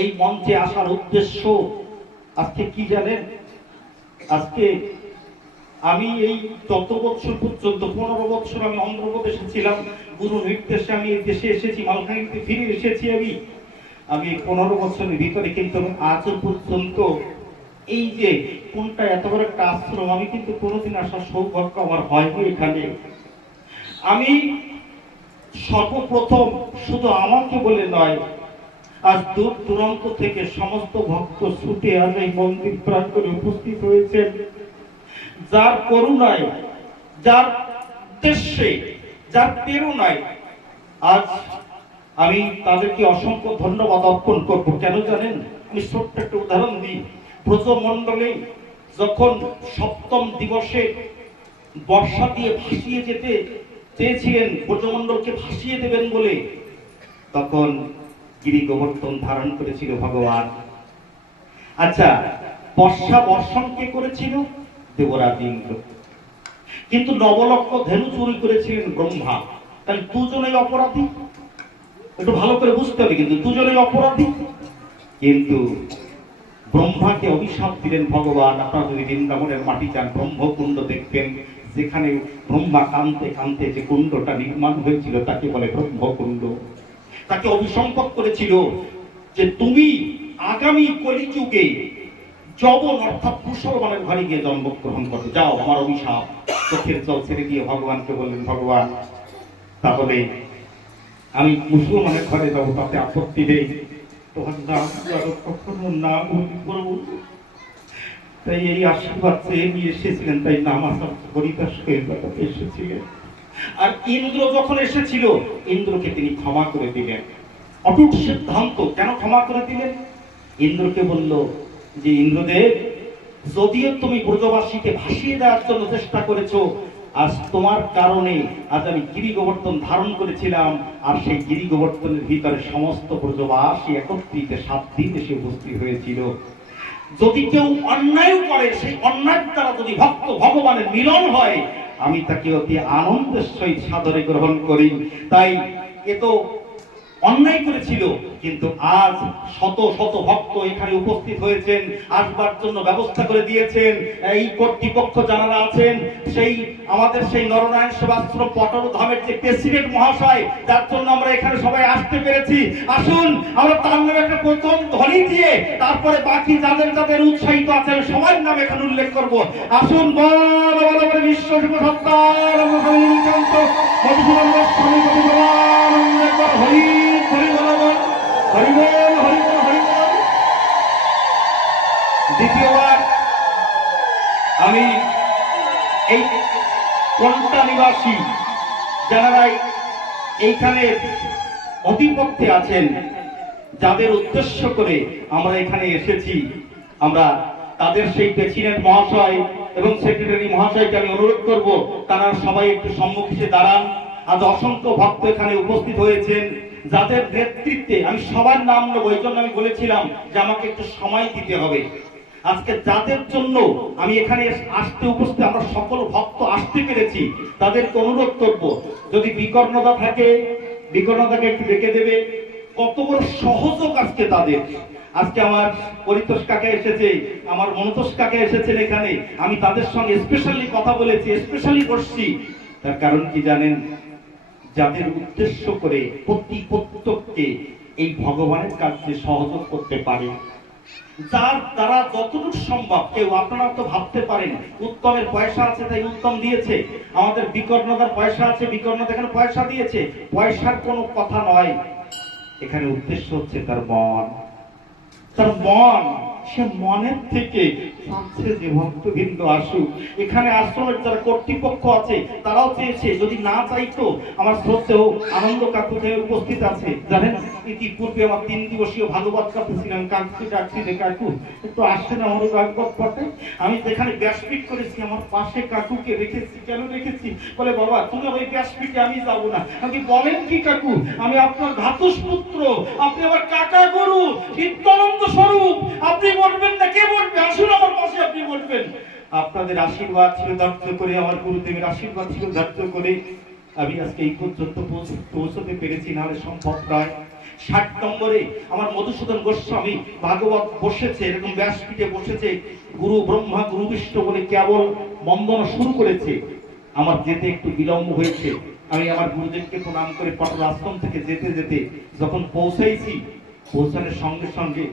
এই মঞ্চে আসার উদ্দেশ্য আজকে কি জানেন? আজকে আমি এই যত বছর পর্যন্ত 15 বছর আমি অন্ধ্রপ্রদেশে ছিলাম, গুরু নির্দেশে আমি এই দেশে এসেছি, মালখানীতে ফিরে এসেছি। আমি 15 বছরের ভিতরে কিন্তু আজও পর্যন্ত এই যে কোনটা এত বড় একটা আশ্রম, আমি কিন্তু কোনোদিন আসার সৌভাগ্য আমার হয়নি এখানে। আমি সর্বপ্রথম শুধু আমাকে বলে নয়, আজ দূর দূরান্ত থেকে সমস্ত ভক্ত ছুটে আজ এই মন্দির প্রাঙ্গণে উপস্থিত হয়েছেন। যার করুণায়, যার উদ্দেশ্যে, যার প্রেরণায় আজ আমি তাদেরকে অসংখ্য ধন্যবাদ অর্পণ করবো। কেন জানেন? আমি ছোট্ট একটা উদাহরণ দিই। ব্রজমণ্ডলে যখন 7ম দিবসে বর্ষা দিয়ে ভাসিয়ে যেতে চেয়েছিলেন, ব্রজমণ্ডলকে ভাসিয়ে দেবেন বলে, তখন গিরি গোবর্ধন ধারণ করেছিল ভগবান। আচ্ছা, বর্ষা বর্ষণ কে করেছিল? দেবরাজ ইন্দ্র। কিন্তু নবলক্ষ ধেনু চুরি করেছিলেন ব্রহ্মা। তাহলে দুজনেই অপরাধী। একটু ভালো করে বুঝতে হবে, কিন্তু দুজনেই অপরাধী। কিন্তু ব্রহ্মাকে অভিশাপ দিলেন ভগবান। আপনারা যদি বৃন্দাবনের মাটি চান, ব্রহ্মকুণ্ড দেখবেন, যেখানে ব্রহ্মা কাঁদতে কাঁদতে যে কুণ্ডটা নির্মাণ হয়েছিল তাকে বলে ব্রহ্মকুণ্ড। তাকে অভিসম্পদ করেছিল যে তুমি আগামী কলিযুগে যৌবন অর্থাৎ মুসলমানের ঘরে গিয়ে জন্মগ্রহণ করতে যাও, আমার অভিশাপ। চোখের জল ছেড়ে দিয়ে ভগবানকে বললেন, ভগবান তাহলে আমি মুসলমানের ঘরে যাবো, তাতে আপত্তি নেই, তোমার নাম কখনো না করবো। তাই এই আশীর্বাদ চেয়ে নিয়ে এসেছিলেন, তাই নাম আসার হরিদাস হয়ে এসেছিলেন। আর ইন্দ্র যখন এসেছিল, ইন্দ্রকে তিনি ক্ষমা করে দিলেন। অটুট সিদ্ধান্ত। কেন ক্ষমা করে দিলেন? ইন্দ্রকে বলল যে ইন্দ্রদেব, যদিও তুমি ব্রজবাসীকে ভাসিয়ে দেওয়ার জন্য চেষ্টা করেছো, আজ তোমার কারণে আজ আমি গিরি গোবর্ধন ধারণ করেছিলাম, আর সেই গিরি গোবর্ধনের ভিতরে সমস্ত ব্রজবাসী একত্রিত 7 দিন এসে উপস্থিত হয়েছিল। যদি কেউ অন্যায় করে, সেই অন্যায় দ্বারা যদি ভক্ত ভগবানের মিলন হয়, আমি তাকে অতি আনন্দের সহিত সাদরে গ্রহণ করি। তাই এ তো অন্যায় করেছিল, কিন্তু আজ শত শত ভক্ত এখানে উপস্থিত হয়েছেন, আসবার জন্য ব্যবস্থা করে দিয়েছেন। এই কর্তৃপক্ষ যারা আছেন, সেই আমাদের সেই নরনারায়ণ সেবাশ্রম পটল ধামের যে প্রেসিডেন্ট মহাশয়, যার জন্য আমরা এখানে সবাই আসতে পেরেছি। আসুন আমরা তার নামে একটা প্রথম ধ্বনি দিয়ে তারপরে বাকি যাদের যাদের উৎসাহিত আছেন সবার নাম এখানে উল্লেখ করব। আসুন বল বিশ্ব সত্তার মধুসূদন গোস্বামী হরি হরি বল, হরি বল, হরি বল, হরি বল। দ্বিতীয়বার আমি এই কোনটা নিবাসী যারা এইখানে অধিপত্যে আছেন, যাদের উদ্দেশ্য করে আমরা এখানে এসেছি, আমরা তাদের সেই প্রেসিডেন্ট মহাশয় এবং সেক্রেটারি মহাশয়কে আমি অনুরোধ করব, তারা সবাই একটু সম্মুখ এসে দাঁড়ান। আজ অসংখ্য ভক্ত এখানে উপস্থিত হয়েছেন, যাদের নেতৃত্বে আমি সবার নাম নেবো, এই জন্য আমি বলেছিলাম যে আমাকে একটু সময় দিতে হবে। আজকে যাদের জন্য আমি এখানে আসতে উপস্থিত, আমরা সকল ভক্ত আসতে পেরেছি, তাদেরকে অনুরোধ করব, যদি বিকর্ণতা থাকে বিকর্ণতাকে একটু ডেকে দেবে। কত বড় সহযোগ আজকে তাদের। আজকে আমার পরিতোষ কাকা এসেছে, আমার মনতোষ কাকা এসেছেন এখানে, আমি তাদের সঙ্গে স্পেশালি কথা বলেছি, স্পেশালি বসছি। তার কারণ কি জানেন? যাদের উদ্দেশ্য করে প্রত্যেককে এই ভগবানের কাছে সহযোগ করতে পারে, যার দ্বারা যতটুকু সম্ভব। কেউ আপনারা তো ভাবতে পারেন উত্তমের পয়সা আছে তাই উত্তম দিয়েছে, আমাদের বিকর্ণতার পয়সা আছে বিকর্ণতা এখানে পয়সা দিয়েছে, পয়সার কোনো কথা নয়। এখানে উদ্দেশ্য হচ্ছে তার মন। তার মন, সে মনের থেকে চাচ্ছে যে ভক্তবৃন্দ আসুক। এখানে আশ্রমের যারা কর্তৃপক্ষ আছে তারাও চেয়েছে, যদি না চাইতো আমার শ্রদ্ধেয় আনন্দ কাকু উপস্থিত আছে। জানেন, ইতিপূর্বে আমার 3 দিবসীয় ভাগবত কথা ছিলাম, কাকু ডাকছি যে কাকু একটু আসছেন আমার ভাগবত পড়তে। আমি যেখানে ব্যাসপীঠ করেছি আমার পাশে কাকুকে রেখেছি। কেন রেখেছি? বলে বাবা তুমি ওই ব্যাসপীঠে আমি যাবো না। আমি বলেন কি কাকু, আমি আপনার ধাতুসপুত্র, আপনি আমার কাকা গুরু নিত্যানন্দ স্বরূপ, আপনি বলবেন না, কে বলবে? আসুন আমার পাশে, আপনি বলবেন। আপনাদের আশীর্বাদ ছিল ধার্য করে, আমার গুরুদেবের আশীর্বাদ ছিল ধার্য করে আমি আজকে এই পর্যন্ত পৌঁছতে পেরেছি, নাহলে সম্ভব নয়। 60 নম্বরে আমার মধুসূদন গোস্বামী ভাগবত বসেছে, এরকম ব্যাসপীঠে বসেছে, গুরু ব্রহ্মা গুরু বিষ্ণু বলে কেবল বন্দনা শুরু করেছে। আমার যেতে একটু বিলম্ব হয়েছে। আমি আমার গুরুদেবকে প্রণাম করে পটল আশ্রম থেকে যেতে যেতে যখন পৌঁছাইছি, পৌঁছানোর সঙ্গে সঙ্গে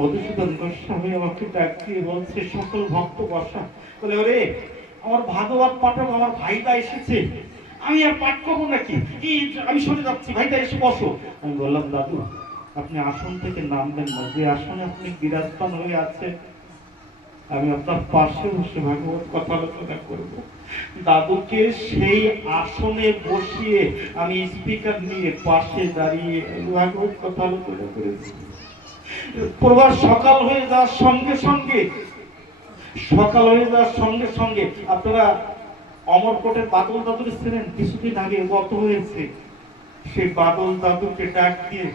মধুসূদন গোস্বামী আমাকে ডাক দিয়ে বলছে, সকল ভক্ত বসা। বলে ওরে আমার ভাগবত পাঠক আমার ভাইটা এসেছে, আমি আর পাঠ করবো নাকি, আমি সরে যাচ্ছি, ভাইটা এসে বসো। আমি বললাম দাদু আপনি আসন থেকে নামবেন না, যে আসনে আপনি বিরাজমান হয়ে আছেন আমি আপনার পাশে বসে ভাগবত কথা আলোচনা করবো। দাদুকে সেই আসনে বসিয়ে আমি স্পিকার নিয়ে পাশে দাঁড়িয়ে ভাগবত কথা আলোচনা করেছি। প্রভাত সকাল হয়ে যাওয়ার সঙ্গে সঙ্গে আপনারা অমরকোটের বাদল দাদুকে ছিলেন, কিছুদিন আগে গত হয়েছে, সেই বাদল দাদুকে ডাক দিয়ে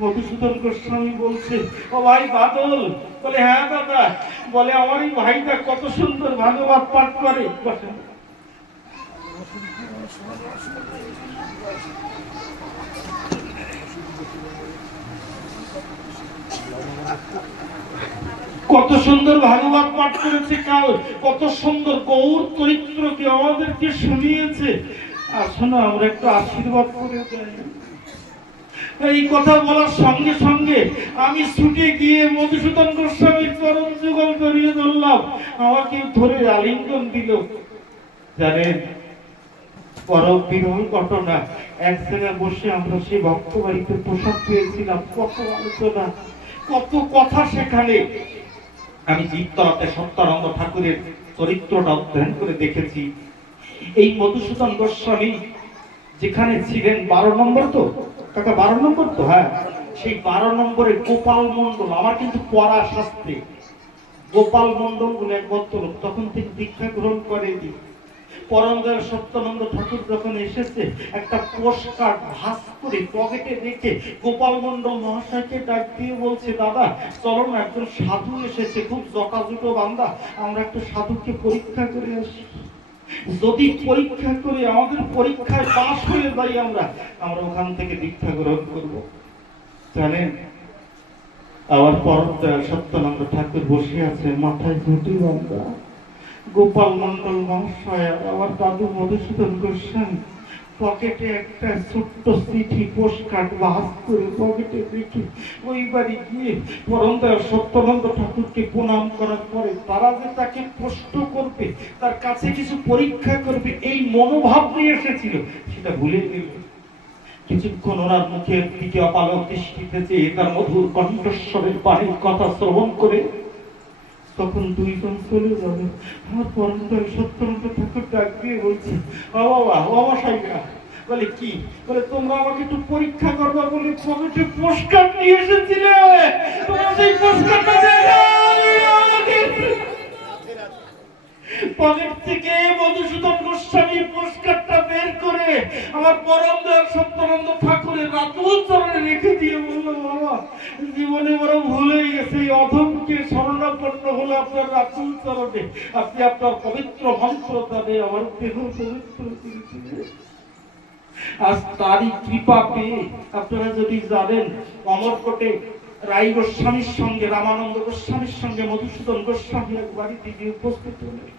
মধুসূদন গোস্বামী বলছে, ও ভাই বাদল। বলে হ্যাঁ দাদা। বলে আমার এই ভাইটা কত সুন্দর ভাগবত পাঠ করে। কত সুন্দর ভাগবত পাঠ করেছে, কত সুন্দর গৌর চরিত্রকে আমাদেরকে শুনিয়েছে। আসলে আমরা একটু আশীর্বাদ করে যাই। এই কথা বলার সঙ্গে সঙ্গে আমি ছুটে গিয়ে মধুসূদন গোস্বামীর চরণ আমাকে ধরে আলিঙ্গন দিল। জানেন, পরম বিরল ঘটনা, এক জায়গায় বসে আমরা সেই ভক্ত বাড়িতে প্রসাদ পেয়েছিলাম। কত আলোচনা, কত কথা সেখানে। আমি চিত্তরাতে সত্যানন্দ ঠাকুরের চরিত্রটা অধ্যয়ন করে দেখেছি। এই মধুসূদন গোস্বামী যেখানে ছিলেন 12 নম্বর, তো কাকা 12 নম্বর তো, হ্যাঁ, সেই 12 নম্বরে গোপাল মন্ডল, আমার কিন্তু পড়া শাস্ত্রে গোপাল মন্ডল বলে এক ভদ্রলোক তখন থেকে দীক্ষা গ্রহণ করেনি। পরম দয়াল সত্যানন্দ ঠাকুর যখন এসেছে, একটা পোস্টকার্ড ভাস করে পকেটে রেখে গোপাল মন্ডল মহাশয়কে ডাক দিয়ে বলছে, দাদা চলো না, একজন সাধু এসেছে, খুব জটাজুটো বান্দা, আমরা একটু সাধুকে পরীক্ষা করে আসি। যদি পরীক্ষা করে আমাদের পরীক্ষায় পাশ হয়ে যাই আমরা ওখান থেকে দীক্ষা গ্রহণ করব। জানেন, আবার পরম দয়াল সত্যানন্দ ঠাকুর বসে আছে, মাথায় ঝুঁটি বান্দা। গোপাল মন্ডল মহাশয় আর আমার দাদু মধুসূদন গোস্বামী পকেটে একটা ছোট্ট চিঠি পোস্টকার্ড ভাস করে পকেটে রেখে ওই বাড়ি গিয়ে পরম দয়াল সত্যানন্দ ঠাকুরকে প্রণাম করার পরে তারা যে তাকে প্রশ্ন করবে, তার কাছে কিছু পরীক্ষা করবে, এই মনোভাব নিয়ে এসেছিল, সেটা ভুলে গেল। কিছুক্ষণ ওনার মুখের দিকে অপালক দৃষ্টিতে চেয়ে তার মধুর কণ্ঠস্বরের বাণীর কথা শ্রবণ করে তখন দুইজন চলে যাবে। আমার পরম দয়াল সত্যানন্দ ঠাকুর ডাক দিয়ে বলছে, বাবা সাইরা, বলে কি, বলে তোমরা আমাকে একটু পরীক্ষা করবা বলে পকেটে পোস্টকার্ড নিয়ে এসেছিলে, তোমরা সেই পোস্টকার্ডটা পকেট থেকে মধুসূদন গোস্বামী পোস্টকার্ডটা বের করে আমার পরম দয়াল সত্যানন্দ ঠাকুরের রাতুল চরণে রেখে দিয়ে বললো, বাবা জীবনে বড় ভুল হয়ে গেছে, এই অধমকে শরণাপন্ন হলো আপনার রাতুল চরণে, আপনি আপনার পবিত্র মন্ত্র দ্বারে আমার দেহ পবিত্র করেছিলেন। আজ তারই কৃপা পেয়ে আপনারা যদি জানেন, অমরকোটে রাই গোস্বামীর সঙ্গে, রামানন্দ গোস্বামীর সঙ্গে মধুসূদন গোস্বামী এক বাড়িতে গিয়ে উপস্থিত হলেন।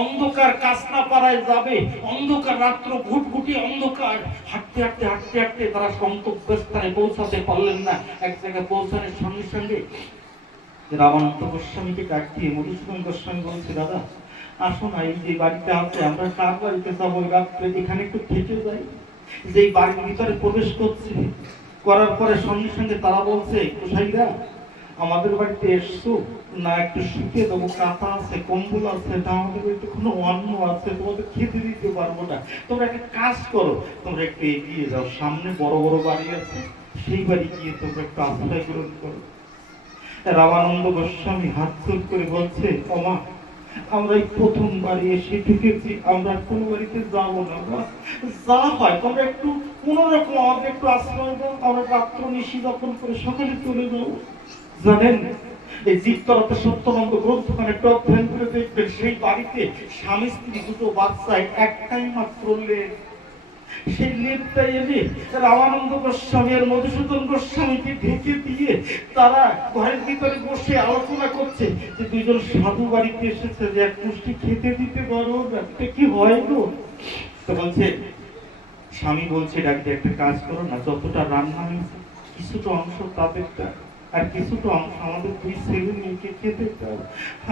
অন্ধকার কাসনাপাড়ায় যাবে, অন্ধকার রাত্র ঘুটঘুটি অন্ধকার, হাঁটতে হাঁটতে হাঁটতে হাঁটতে তারা গন্তব্যস্থানে পৌঁছাতে পারলেন না। এক জায়গায় পৌঁছানোর সঙ্গে সঙ্গে রামানন্দ গোস্বামীকে ডাক দিয়ে মধুসূদন গোস্বামী বলছে, দাদা আসো না, এই যে বাড়িতে আছে আমরা কার বাড়িতে যাবো, রাত্রে এখানে একটু থেকে যাই। যে বাড়ির ভিতরে প্রবেশ করছে, করার পরে সঙ্গে সঙ্গে তারা বলছে, গোসাইরা আমাদের বাড়িতে এসছো না, একটু শুতে দেবো, কাঁথা আছে, কম্বল আছে, আমাদের বাড়িতে কোনো অন্ন আছে, তোমাদের খেতে দিতে পারবো না, তোমরা একটা কাজ করো, তোমরা একটু এগিয়ে যাও, সামনে বড় বড় বাড়ি আছে, সেই বাড়ি গিয়ে তোমরা একটু আশ্রয় গ্রহণ করো। রামানন্দ গোস্বামী হাত জোর করে বলছে, ওমা আমরা এই প্রথমবার এসে ঢুকেছি, আমরা কোন বাড়িতে যাবো না, যা হয় তোমরা একটু কোন রকম আমাদের একটু আশ্রয় দাও, আমরা রাত্র নিশি যাপন করে সকালে চলে যাবো। জানেন, এই চিত্তরাতে সত্যানন্দ গ্রন্থখানে একটু অধ্যয়ন করে দেখবেন, সেই বাড়িতে স্বামী স্ত্রী দুটো বাচ্চায় একটাই মাত্র লেপ, সেই লেপটা এনে রামানন্দ গোস্বামী আর মধুসূদন গোস্বামীকে ঢেকে দিয়ে তারা ঘরের ভিতরে বসে আলোচনা করছে যে দুইজন সাধু বাড়িতে এসেছে, যে এক মুষ্টি খেতে দিতে পারো, কি হয় গো। তো বলছে, স্বামী বলছে, ডাক্তার একটা কাজ করো না, যতটা রান্না হয়েছে কিছুটা অংশ তাদেরটা আর কিছুটা অংশ আমাদের দুই ছেলে মেয়েকে খেতে দাও,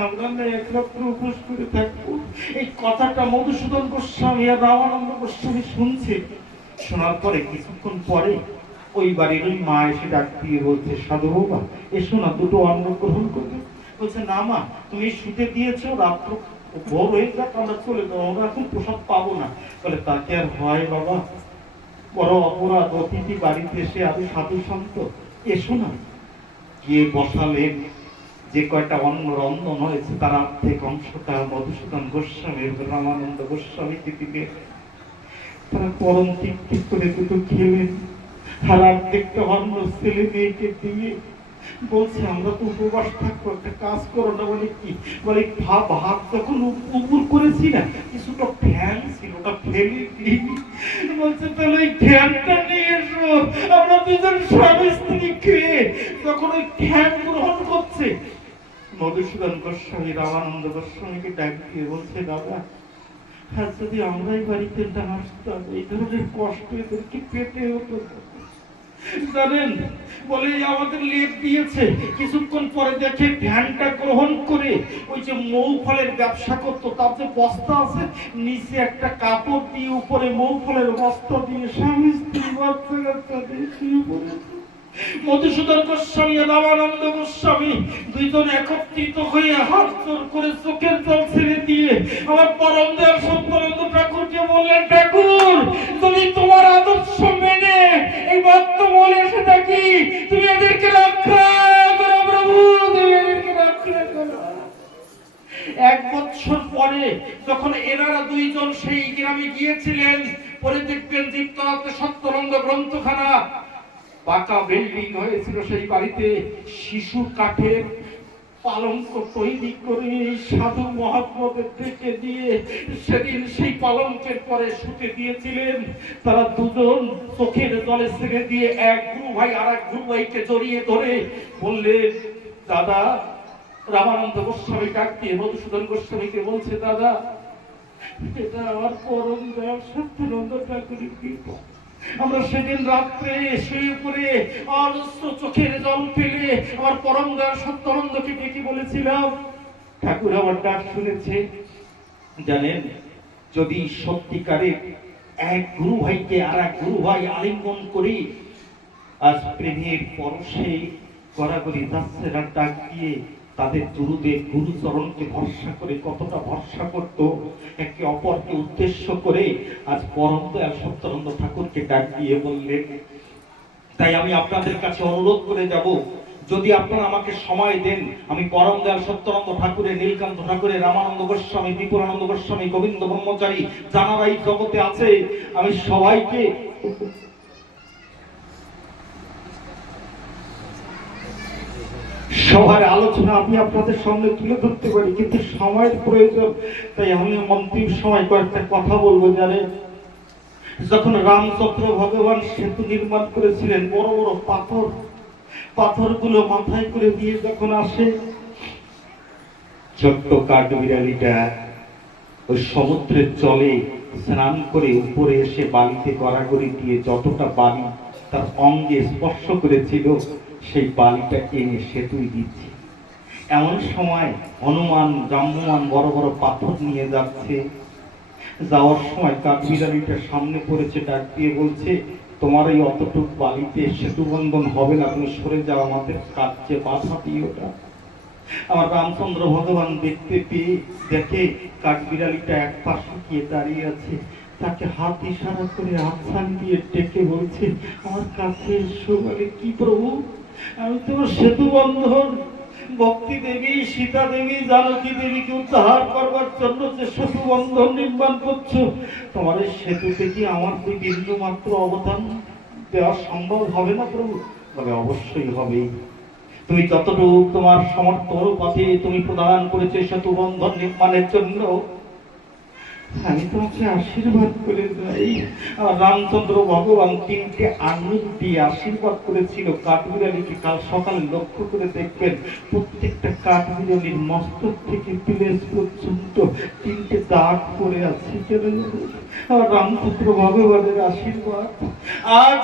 আমরা না এক রাত্র উপোস করে থাকবো। এই কথাটা মধুসূদন গোস্বামী আর রামানন্দ গোস্বামী শুনছে। শোনার পরে কিছুক্ষণ পরে ওই বাড়ির ওই মা এসে ডাক দিয়ে বলছে, সাধু বাবা এসো না, দুটো অন্ন গ্রহণ করবে। বলছে, না মা, তুমি শুতে দিয়েছো, রাত্র ভোর হয়ে যাক আমরা চলে যাবো, আমরা এখন প্রসাদ পাবো না। বলে, তাকে আর হয় বাবা, বড় অপরাধ, অতিথি বাড়িতে এসে আরো সাধু সন্ত, এসো না। গিয়ে বসালেন, যে কয়টা অন্ন রন্ধন হয়েছে তার অর্ধেক অংশটা মধুসূদন গোস্বামী রামানন্দ গোস্বামীকে দিলে, তারা পরম তৃপ্তি করে দুটো খেলেন, আর অর্ধেকটা অন্ন ছেলে মেয়েকে দিয়ে বলছে, আমরা তো উপবাস থাকবো, একটা কাজ করো না। বলে কি, বলে ভাত যখন উপর করেছি না, কিছুটা ফ্যান ছিল, ওটা ফেলে দিই। বলছে, তাহলে ওই ফ্যানটা নিয়ে এসো, আমরা দুজন স্বামী স্ত্রী খেয়ে যখন ওই ফ্যান গ্রহণ করছে। মধুসূদন গোস্বামী রামানন্দ গোস্বামীকে ডাক দিয়ে বলছে, দাদা আর যদি আমরাই বাড়িতে না আসতাম, এই ধরনের কষ্ট এদেরকে পেতে হতো। জানেন, বলে আমাদের লেপ দিয়েছে, কিছুক্ষণ পরে দেখে ধ্যানটা গ্রহণ করে ওই যে মৌ ফলের ব্যবসা করতো, তার যে বস্তা আছে নিচে একটা কাপড় দিয়ে উপরে মৌ ফলের বস্তা দিয়ে স্বামী স্ত্রী বাচ্চা কাচ্চা দিয়ে শুয়ে পড়েছে। মধুসূদন গোস্বামী আর রামানন্দ গোস্বামী দুইজন একত্রিত হয়ে হাত জোর করে চোখের জল ছেড়ে দিয়ে আমার পরম দয়াল সত্যানন্দ ঠাকুরকে বললেন, ঠাকুর তুমি তোমার আদর্শ মেনে এই বর্তমানে এসে থাকি, তুমি এদেরকে রক্ষা করো প্রভু, তুমি এদেরকে রক্ষা করো। এক বছর পরে যখন এনারা দুইজন সেই গ্রামে গিয়েছিলেন, পরে দেখবেন দীপ্তনাথ সত্যানন্দ গ্রন্থখানা পাকা বিল্ডিং হয়েছিল, সেই বাড়িতে শিশু কাঠের পালঙ্ক তৈরি করে সাধু মহাত্মাদের ডেকে দিয়ে সেদিন সেই পালঙ্কের পরে শুতে দিয়েছিলেন। তারা দুজন চোখের জলে ছেড়ে দিয়ে এক গুরু ভাই আর এক গুরু ভাইকে জড়িয়ে ধরে বললেন, দাদা, রামানন্দ গোস্বামী ডাক দিয়ে মধুসূদন গোস্বামীকে বলছে, দাদা এটা আমার পরম দয়াল সত্যানন্দ ঠাকুরের কৃপা। আমরা সেদিন রাত্রে শুয়ে পড়ে অজস্র চোখের জল ফেলে আমার পরম দয়াল সত্যানন্দকে ডেকে বলেছিলাম, ঠাকুর আমার ডাক শুনেছে। জানেন, যদি সত্যিকারের এক গুরু ভাইকে আর এক গুরু ভাই আলিঙ্গন করি, আজ প্রেমের পরশে গড়াগড়ি যাচ্ছে ডাক দিয়ে তাদের গুরুদেব গুরুচরণকে ভরসা করে কতটা ভরসা করত, একে অপরকে উদ্দেশ্য করে আজ পরম দয়াল সত্যানন্দ ঠাকুরকে ডাক দিয়ে বললেন। তাই আমি আপনাদের কাছে অনুরোধ করে যাব, যদি আপনারা আমাকে সময় দেন, আমি পরম দয়াল সত্যানন্দ ঠাকুরের, নীলকান্ত ঠাকুরের, রামানন্দ গোস্বামী, বিপুলানন্দ গোস্বামী, গোবিন্দ ব্রহ্মচারী যারা এই জগতে আছে, আমি সবাইকে সবার আলোচনা আমি আপনাদের সামনে তুলে ধরতে পারি, কিন্তু সময়ের প্রয়োজন। তাই আমি অন্তিম সময় কয়েকটা কথা বলবো। জানেন, যখন রামচন্দ্র ভগবান সেতু নির্মাণ করেছিলেন, বড় বড় পাথরগুলো মাথায় করে দিয়ে যখন আসে, ছোট্ট কাঠবিড়ালিটা ওই সমুদ্রের জলে স্নান করে উপরে এসে বালিতে গড়াগড়ি দিয়ে যতটা বালি তার অঙ্গে স্পর্শ করেছিল, সেই বালিটা এনে সেতুই দিচ্ছে। এমন সময় হনুমান ব্রাহ্মণ বড় বড় পাথর নিয়ে যাচ্ছে, যাওয়ার সময় কাঠবিড়ালিটা সামনে পড়েছে, ডাক দিয়ে বলছে, তোমার এই অতটুক বালিতে সেতু বন্ধন হবে না, তুমি সরে যাও, আমাদের কাজে বাধা দিও না। আমার রামচন্দ্র ভগবান দেখতে পেয়ে দেখে কাঠবিড়ালিটা এক পাশে গিয়ে দাঁড়িয়ে আছে, তাকে হাত ইশারা করে আহ্বান দিয়ে ডেকে বলছে, আমার কাছে এসো। বলে, কি প্রভু, আমি তোমার সেতু বন্ধন ভক্তি দেবী, সীতা দেবী, জানকী দেবীকে উদ্ধার করবার জন্য যে সেতু বন্ধন নির্মাণ করছো, তোমার এই সেতুতে কি আমার দুই বিন্দু মাত্র অবদান দেওয়া সম্ভব হবে না প্রভু? বলে, অবশ্যই হবে। তুমি যতটুকু তোমার সমর্থ পথে তুমি প্রদান করেছে সেতু বন্ধন নির্মাণের জন্য, আমি তোমাকে আশীর্বাদ করে যাই। রামচন্দ্র ভগবান তিনটে আঙুল দিয়ে আশীর্বাদ করেছিল কাঠবিড়ালিকে। কাল সকালে লক্ষ্য করে দেখবেন, প্রত্যেকটা কাঠবিড়ালির মস্তক থেকে পিলেজ পর্যন্ত তিনটে দাগ পড়ে আছে। রামচন্দ্র ভগবানের আশীর্বাদ। আজ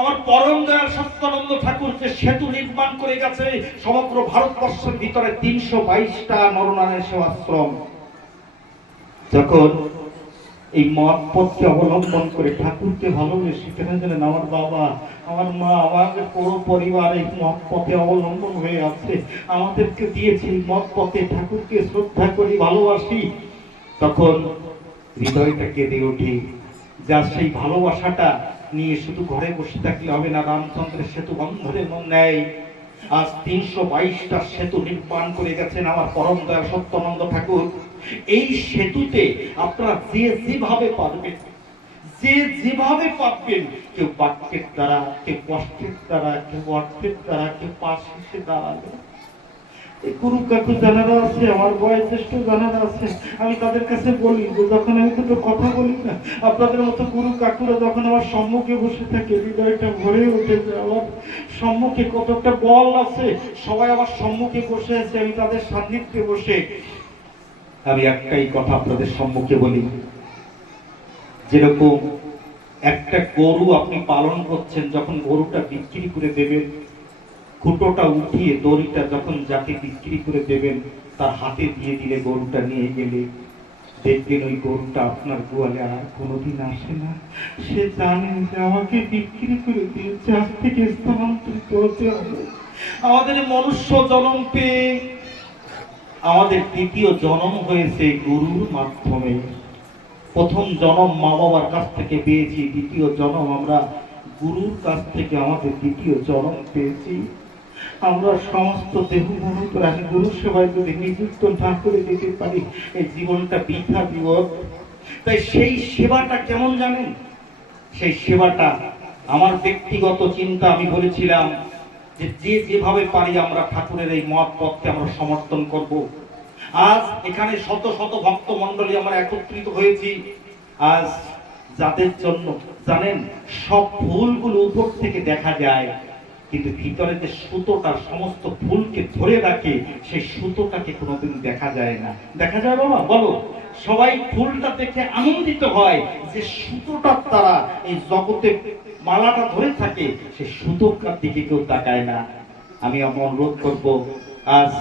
আমার পরম দয়াল সত্যানন্দ ঠাকুর যে সেতু নির্মাণ করে গেছে, সমগ্র ভারতবর্ষের ভিতরে ৩২২টা নরনারায়ণ সেবাশ্রম। যখন এই মত পথকে অবলম্বন করে ঠাকুরকে ভালোবেসে, কেন জানেন, আমার বাবা, আমার মা, আমাদের পুরো পরিবার এই মত পথে অবলম্বন হয়ে আছে, আমাদেরকে দিয়েছে এই মত পথে, ঠাকুরকে শ্রদ্ধা করি, ভালোবাসি, তখন হৃদয়টা কেঁদে ওঠে। যা সেই ভালোবাসাটা নিয়ে শুধু ঘরে বসে থাকলে হবে না, রামচন্দ্রের সেতু বন্ধনের মন নেয়। আজ ৩২২টা সেতু নির্মাণ করে গেছেন আমার পরম দয়াল সত্যানন্দ ঠাকুর। এই সেতুতে আপনারা যে যেভাবে পারবেন, কেউ বাক্যের দ্বারা, কেউ কষ্টের দ্বারা, কেউ অর্থের দ্বারা, কেউ পাশে দাঁড়াবে। এই গুরু কাকু জানারা আছে, আমার বয়োজ্যেষ্ঠ জানারা আছে, আমি তাদের কাছে বলি যে যখন আমি দুটো কথা বলি না, আপনাদের মতো গুরু কাকুরা যখন আমার সম্মুখে বসে থাকে, হৃদয়টা ভরে ওঠে যে আমার সম্মুখে কতটা বল আছে। সবাই আমার সম্মুখে বসে আছে, আমি তাদের সান্নিধ্যে বসে আমি একটাই কথা আপনাদের সম্মুখে বলি, যেরকম একটা গরু আপনি পালন করছেন, যখন গরুটা বিক্রি করে দেবেন, খুঁটোটা উঠিয়ে দড়িটা যখন যাকে বিক্রি করে দেবেন তার হাতে দিয়ে দিলে, গরুটা নিয়ে গেলে দেখবেন ওই গরুটা আপনার গোয়ালে আর কোনোদিন আসে না। সে জানে যে আমাকে বিক্রি করে দিয়েছে, আজ থেকে স্থানান্তরিত হতে হবে। আমাদের মনুষ্য জন্ম পেয়ে আমাদের দ্বিতীয় জন্ম হয়েছে গুরুর মাধ্যমে। প্রথম জন্ম মা বাবার কাছ থেকে পেয়েছি, দ্বিতীয় জন্ম আমরা গুরুর কাছ থেকে আমাদের দ্বিতীয় জন্ম পেয়েছি। আমরা সমস্ত দেহ মনে করে আমি গুরু সেবায় যদি নিযুক্ত না করে দিতে পারি, এই জীবনটা বৃথা জীবন। তাই সেই সেবাটা কেমন জানেন? সেই সেবাটা আমার ব্যক্তিগত চিন্তা, আমি বলেছিলাম যে যে যেভাবে পারি আমরা ঠাকুরের এই মত পথকে আমরা সমর্থন করব। আজ এখানে শত শত ভক্ত মন্ডলী আমরা একত্রিত হয়েছি, আজ যাদের জন্য জানেন সব ফুলগুলো উপর থেকে দেখা যায়, কিন্তু ভিতরে যে সুতোটা সমস্ত ফুলকে ধরে রাখে, সেই সুতোটাকে কোনোদিন দেখা যায় না। দেখা যায় বাবা? বলো। সবাই ফুলটা দেখে আনন্দিত হয় যে সুতোটার দ্বারা এই জগতে মালাটা ধরে থাকে, সেই সুতোটার দিকে কেউ তাকায় না। আমি অনুরোধ করব, আজ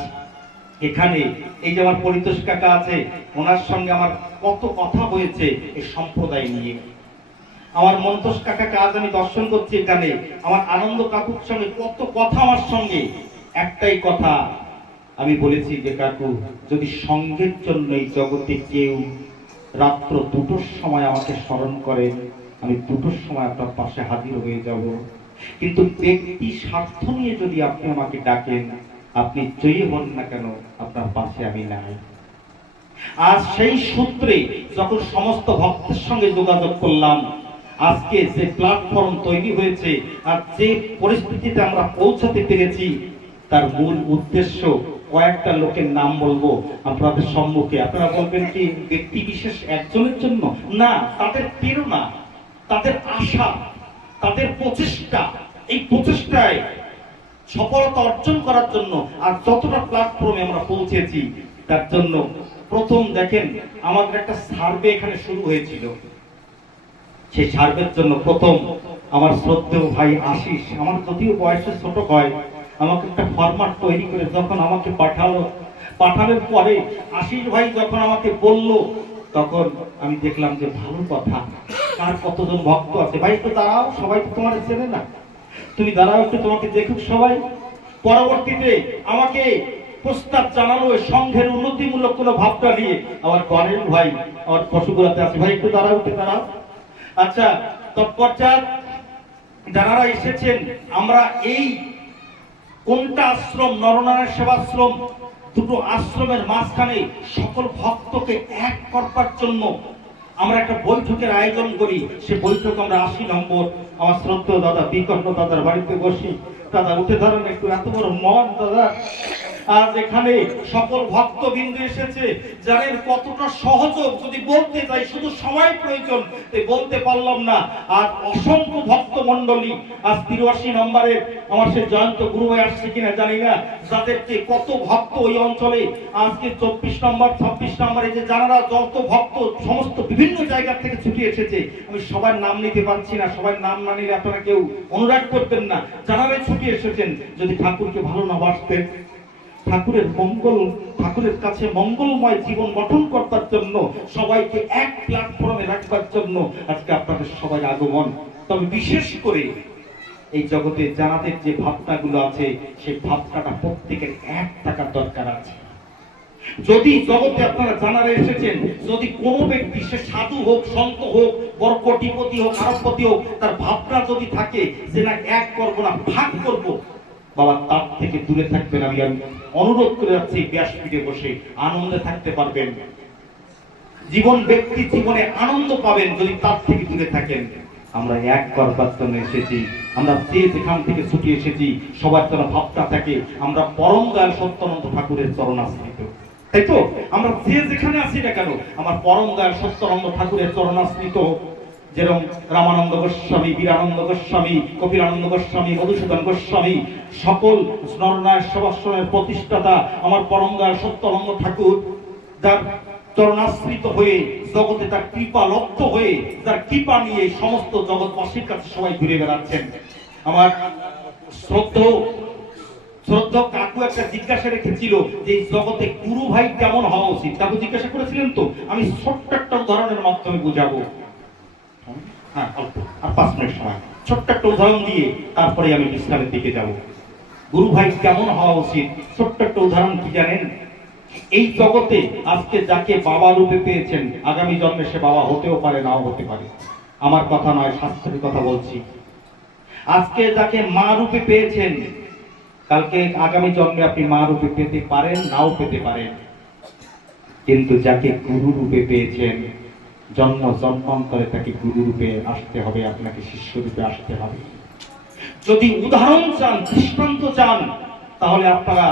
এখানে এই যে আমার পরিতোষ কাকা আছে, ওনার সঙ্গে আমার কত কথা হয়েছে এই সম্প্রদায় নিয়ে। আমার মন্তোষ কাকাকে আজ আমি দর্শন করছি এখানে, আমার আনন্দ কাকুর সঙ্গে কত কথা আমার সঙ্গে। একটাই কথা আমি বলেছি যে কাকু, যদি সঙ্গের জন্য এই জগতে কেউ রাত্র 2টোর সময় আমাকে স্মরণ করে, আমি 2টোর সময় আপনার পাশে হাজির হয়ে যাব। কিন্তু ব্যক্তি স্বার্থ নিয়ে যদি আপনি আমাকে ডাকেন, আপনি জয়ী হন না কেন, আপনার পাশে আমি নাই। আজ সেই সূত্রে যখন সমস্ত ভক্তের সঙ্গে যোগাযোগ করলাম, আজকে যে প্ল্যাটফর্ম তৈরি হয়েছে আর যে পরিস্থিতিতে আমরা পৌঁছাতে পেরেছি, তার মূল উদ্দেশ্য কয়েকটা লোকের নাম বলবো আপনাদের সম্মুখে। আপনারা বলবেন কি ব্যক্তি বিশেষ একজনের জন্য? না, তাদের প্রেরণা, তাদের আশা, তাদের প্রচেষ্টা, এই প্রচেষ্টায় সফলতা অর্জন করার জন্য আর যতটা প্ল্যাটফর্মে আমরা পৌঁছেছি তার জন্য। প্রথম দেখেন আমাদের একটা সার্ভে এখানে শুরু হয়েছিল, সেই সার্ভের জন্য প্রথম আমার শ্রদ্ধেয় ভাই আশিস, আমার যদিও বয়সে ছোট হয়, আমাকে একটা ফরম্যাট তৈরি করে যখন আমাকে পাঠানোর পরে আশিস ভাই যখন আমাকে বলল, তখন আমি দেখলাম যে ভালো কথা, কার কতজন ভক্ত আছে। ভাই একটু দাঁড়াও, সবাই তো তোমার চেনে না, তুমি দাঁড়াও একটু, তোমাকে দেখুক সবাই। পরবর্তীতে আমাকে প্রস্তাব জানালো সংঘের উন্নতিমূলক কোনো ভাবটা নিয়ে। আমার গণেশ ভাই আমার পশুগুলাতে আছে, ভাই একটু দাঁড়াও, একটু দাঁড়াও। আচ্ছা, তৎপশ্চাৎ যারা এসেছেন, আমরা এই কোনটা আশ্রম, নরনারায়ণ সেবাশ্রম, দুটো আশ্রমের মাঝখানে সকল ভক্তকে এক করবার জন্য আমরা একটা বৈঠকের আয়োজন করি। সে বৈঠক আমরা 80 নম্বর আমার শ্রদ্ধেয় দাদা বিকর্ণ দাদার বাড়িতে বসি। দাদা উঠে ধরেন একটু, এত বড় মন দাদা। আজ এখানে সকল ভক্তবৃন্দ এসেছে, জানেন কতটা সহযোগ যদি বলতে চাই শুধু সময় প্রয়োজন, বলতে পারলাম না। আজ অসংখ্য ভক্ত মন্ডলী, আজ 83 নম্বরের আমার সে জয়ন্ত গুরু ভাই আসছে কিনা জানি না, যাদেরকে কত ভক্ত ওই অঞ্চলে আজকে 24 নম্বর 26 নম্বরে যে যারা যত ভক্ত সমস্ত বিভিন্ন জায়গা থেকে ছুটে এসেছে, আমি সবার নাম নিতে পারছি না, সবার নাম না নিলে আপনারা কেউ অনুরাগ করবেন না। যারা ছুটে এসেছেন, যদি ঠাকুরকে ভালো না বাসতেন, ঠাকুরের মঙ্গল, ঠাকুরের কাছে মঙ্গলময় জীবন গঠন করবার জন্য, সবাইকে এক প্ল্যাটফর্মে রাখবার জন্য আজকে আপনাদের সবাই আগমন। তবে বিশেষ করে এই জগতে জানাতের যে ভাবনাগুলো আছে, সেই ভাবনাটা প্রত্যেকের এক থাকার দরকার আছে। যদি জগতে আপনারা জানারে এসেছেন, যদি কোনো ব্যক্তি সে সাধু হোক, সন্ত হোক, বড় কোটিপতি হোক, আরবপতি হোক, তার ভাবনা যদি থাকে যে না এক করবো না ভাগ করবো, বাবা তার থেকে দূরে থাকবেন। আমি অনুরোধ করে যাচ্ছি, ব্যাসপীঠে বসে আনন্দে থাকতে পারবেন, জীবন ব্যক্তি জীবনে আনন্দ পাবেন যদি তার থেকে দূরে থাকেন। আমরা এক করবার জন্য এসেছি, আমরা যে যেখান থেকে ছুটে এসেছি, সবার জন্য ভাবটা থাকে আমরা পরম দয়াল সত্যানন্দ ঠাকুরের চরণাশ্রিত, তাই তো? আমরা যে যেখানে আছি না কেন, আমার পরম দয়াল সত্যানন্দ ঠাকুরের চরণাশ্রিত। যেরকম রামানন্দ গোস্বামী, বীরানন্দ গোস্বামী, কপিলানন্দ গোস্বামী, মধুসূদন গোস্বামী, সকল নরনারায়ণ সেবাশ্রমের প্রতিষ্ঠাতা আমার পরম দয়াল সত্যানন্দ ঠাকুর, যার চরণাশ্রিত হয়ে জগতে তার কৃপা লব্ধ হয়ে তার কৃপা নিয়ে সমস্ত জগৎবাসীর কাছে সবাই ঘুরে বেড়াচ্ছেন। আমার শ্রদ্ধা কাকু একটা জিজ্ঞাসা রেখেছিল যে জগতে গুরু ভাই কেমন হওয়া উচিত, কাকু জিজ্ঞাসা করেছিলেন। তো আমি ছোট্ট একটা উদাহরণের মাধ্যমে বুঝাবো। হ্যাঁ, অল্প আর 5 মিনিট সময়, ছোট্ট একটা উদাহরণ দিয়ে তারপরে আমি বিশ্রামের দিকে যাব। গুরু ভাই কেমন হওয়া উচিত, ছোট্ট একটা উদাহরণ কি জানেন? এই জগতে আজকে যাকে বাবা রূপে পেয়েছেন, আগামী জন্মে সে বাবা হতেও পারে, নাও হতে পারে। আমার কথা নয়, শাস্ত্রের কথা বলছি। আজকে যাকে মা রূপে পেয়েছেন, কালকে আগামী জন্মে আপনি মা রূপে পেতে পারেন, নাও পেতে পারেন। কিন্তু যাকে গুরু রূপে পেয়েছেন, জন্ম জন্মান্তরে তাকে গুরু রূপে আসতে হবে, আপনাকে শিষ্য রূপে আসতে হবে। যদি উদাহরণ চান, দৃষ্টান্ত চান, তাহলে আপনারা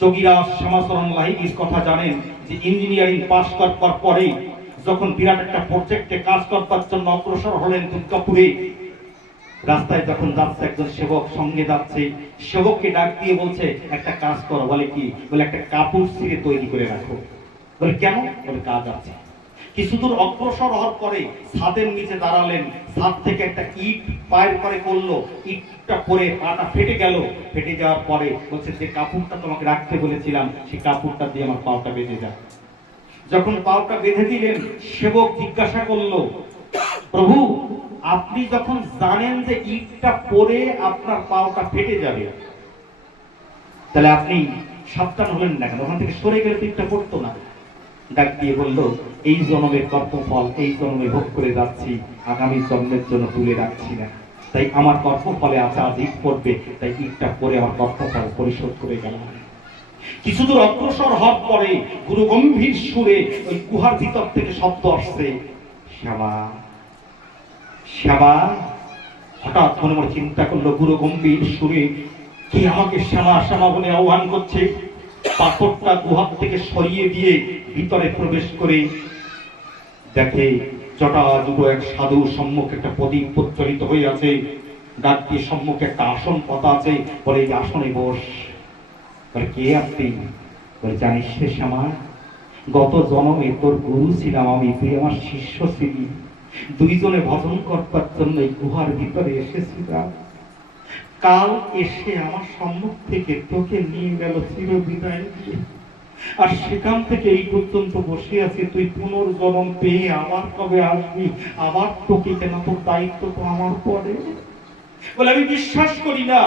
যোগীরাজ শ্যামাচরণ লাহিড়ীর কথা জানেন যে ইঞ্জিনিয়ারিং পাস করার পরে যখন বিরাট একটা প্রজেক্টে কাজ করবার জন্য অগ্রসর হলেন দুর্গাপুরে, রাস্তায় যখন যাচ্ছে একজন সেবক সঙ্গে যাচ্ছে, সেবককে ডাক দিয়ে বলছে একটা কাজ করো। বলে কি? বলে একটা কাপড় ছিঁড়ে তৈরি করে রাখো। বলে কেন? বলে কাজ আছে। কিছুদূর অগ্রসর হওয়ার পরে ছাদের নিচে দাঁড়ালেন, ছাদ থেকে একটা ইট পায়ের পরে করলো, ইটটা পরে পাটা ফেটে গেল। ফেটে যাওয়ার পরে বলছে যে কাপড়টা তোমাকে রাখতে বলেছিলাম, সেই কাপড়টা দিয়ে আমার পাটা বেঁধে যায়। যখন পাটা বেঁধে দিলেন, সেবক জিজ্ঞাসা করলো, প্রভু আপনি যখন জানেন যে ইটটা পরে আপনার পাটা ফেটে যাবে, তাহলে আপনি সাবধান হলেন না কেন? ওখান থেকে সরে গেলে ইটটা পড়তো না। ডাক দিয়ে বললো, এই জন্মের কর্মফল এই জন্মে ভোগ করে যাচ্ছি, আগামী জন্মের জন্য তুলে রাখছি না। তাই আমার কর্মফলে আশা আজ ইট পড়বে, তাই ইটটা পরে আমার কর্মফল পরিশোধ করে গেলাম। কিছুদূর অগ্রসর হওয়ার পরে গুরু গম্ভীর সুরে ওই গুহার ভিতর থেকে শব্দ আসছে, শ্যামা শ্যামা। হঠাৎ মনে মনে চিন্তা করলো, গুরু গম্ভীর সুরে কি আমাকে শ্যামা শ্যামা বলে আহ্বান করছে? পাথরটা গুহার থেকে সরিয়ে দিয়ে ভিতরে প্রবেশ করে দেখে জটাযুগ এক সাধু, সম্মুখে একটা প্রদীপ প্রজ্বলিত হয়ে আছে। ডাক দিয়ে সম্মুখে একটা আসন পাতা আছে। বলে এই আসনে বস। বলে কে আপনি? বলে জানিস রে শ্যামা, গত জন্মে তোর গুরু ছিলাম আমি, তুই আমার শিষ্য ছিলি। দুইজনে ভজন করবার জন্য এই গুহার ভিতরে এসেছিলাম। কাল এসে আমার সম্মুখ থেকে তোকে নিয়ে গেল চিরবিদায় দিয়ে, আর সেখান থেকে এই পর্যন্ত বসে আছি। তুই পুনর্জন্ম পেয়ে আবার কবে আসবি? আবার তোকে কেন? তোর দায়িত্ব তো আমার পরে। বলে আমি বিশ্বাস করি না।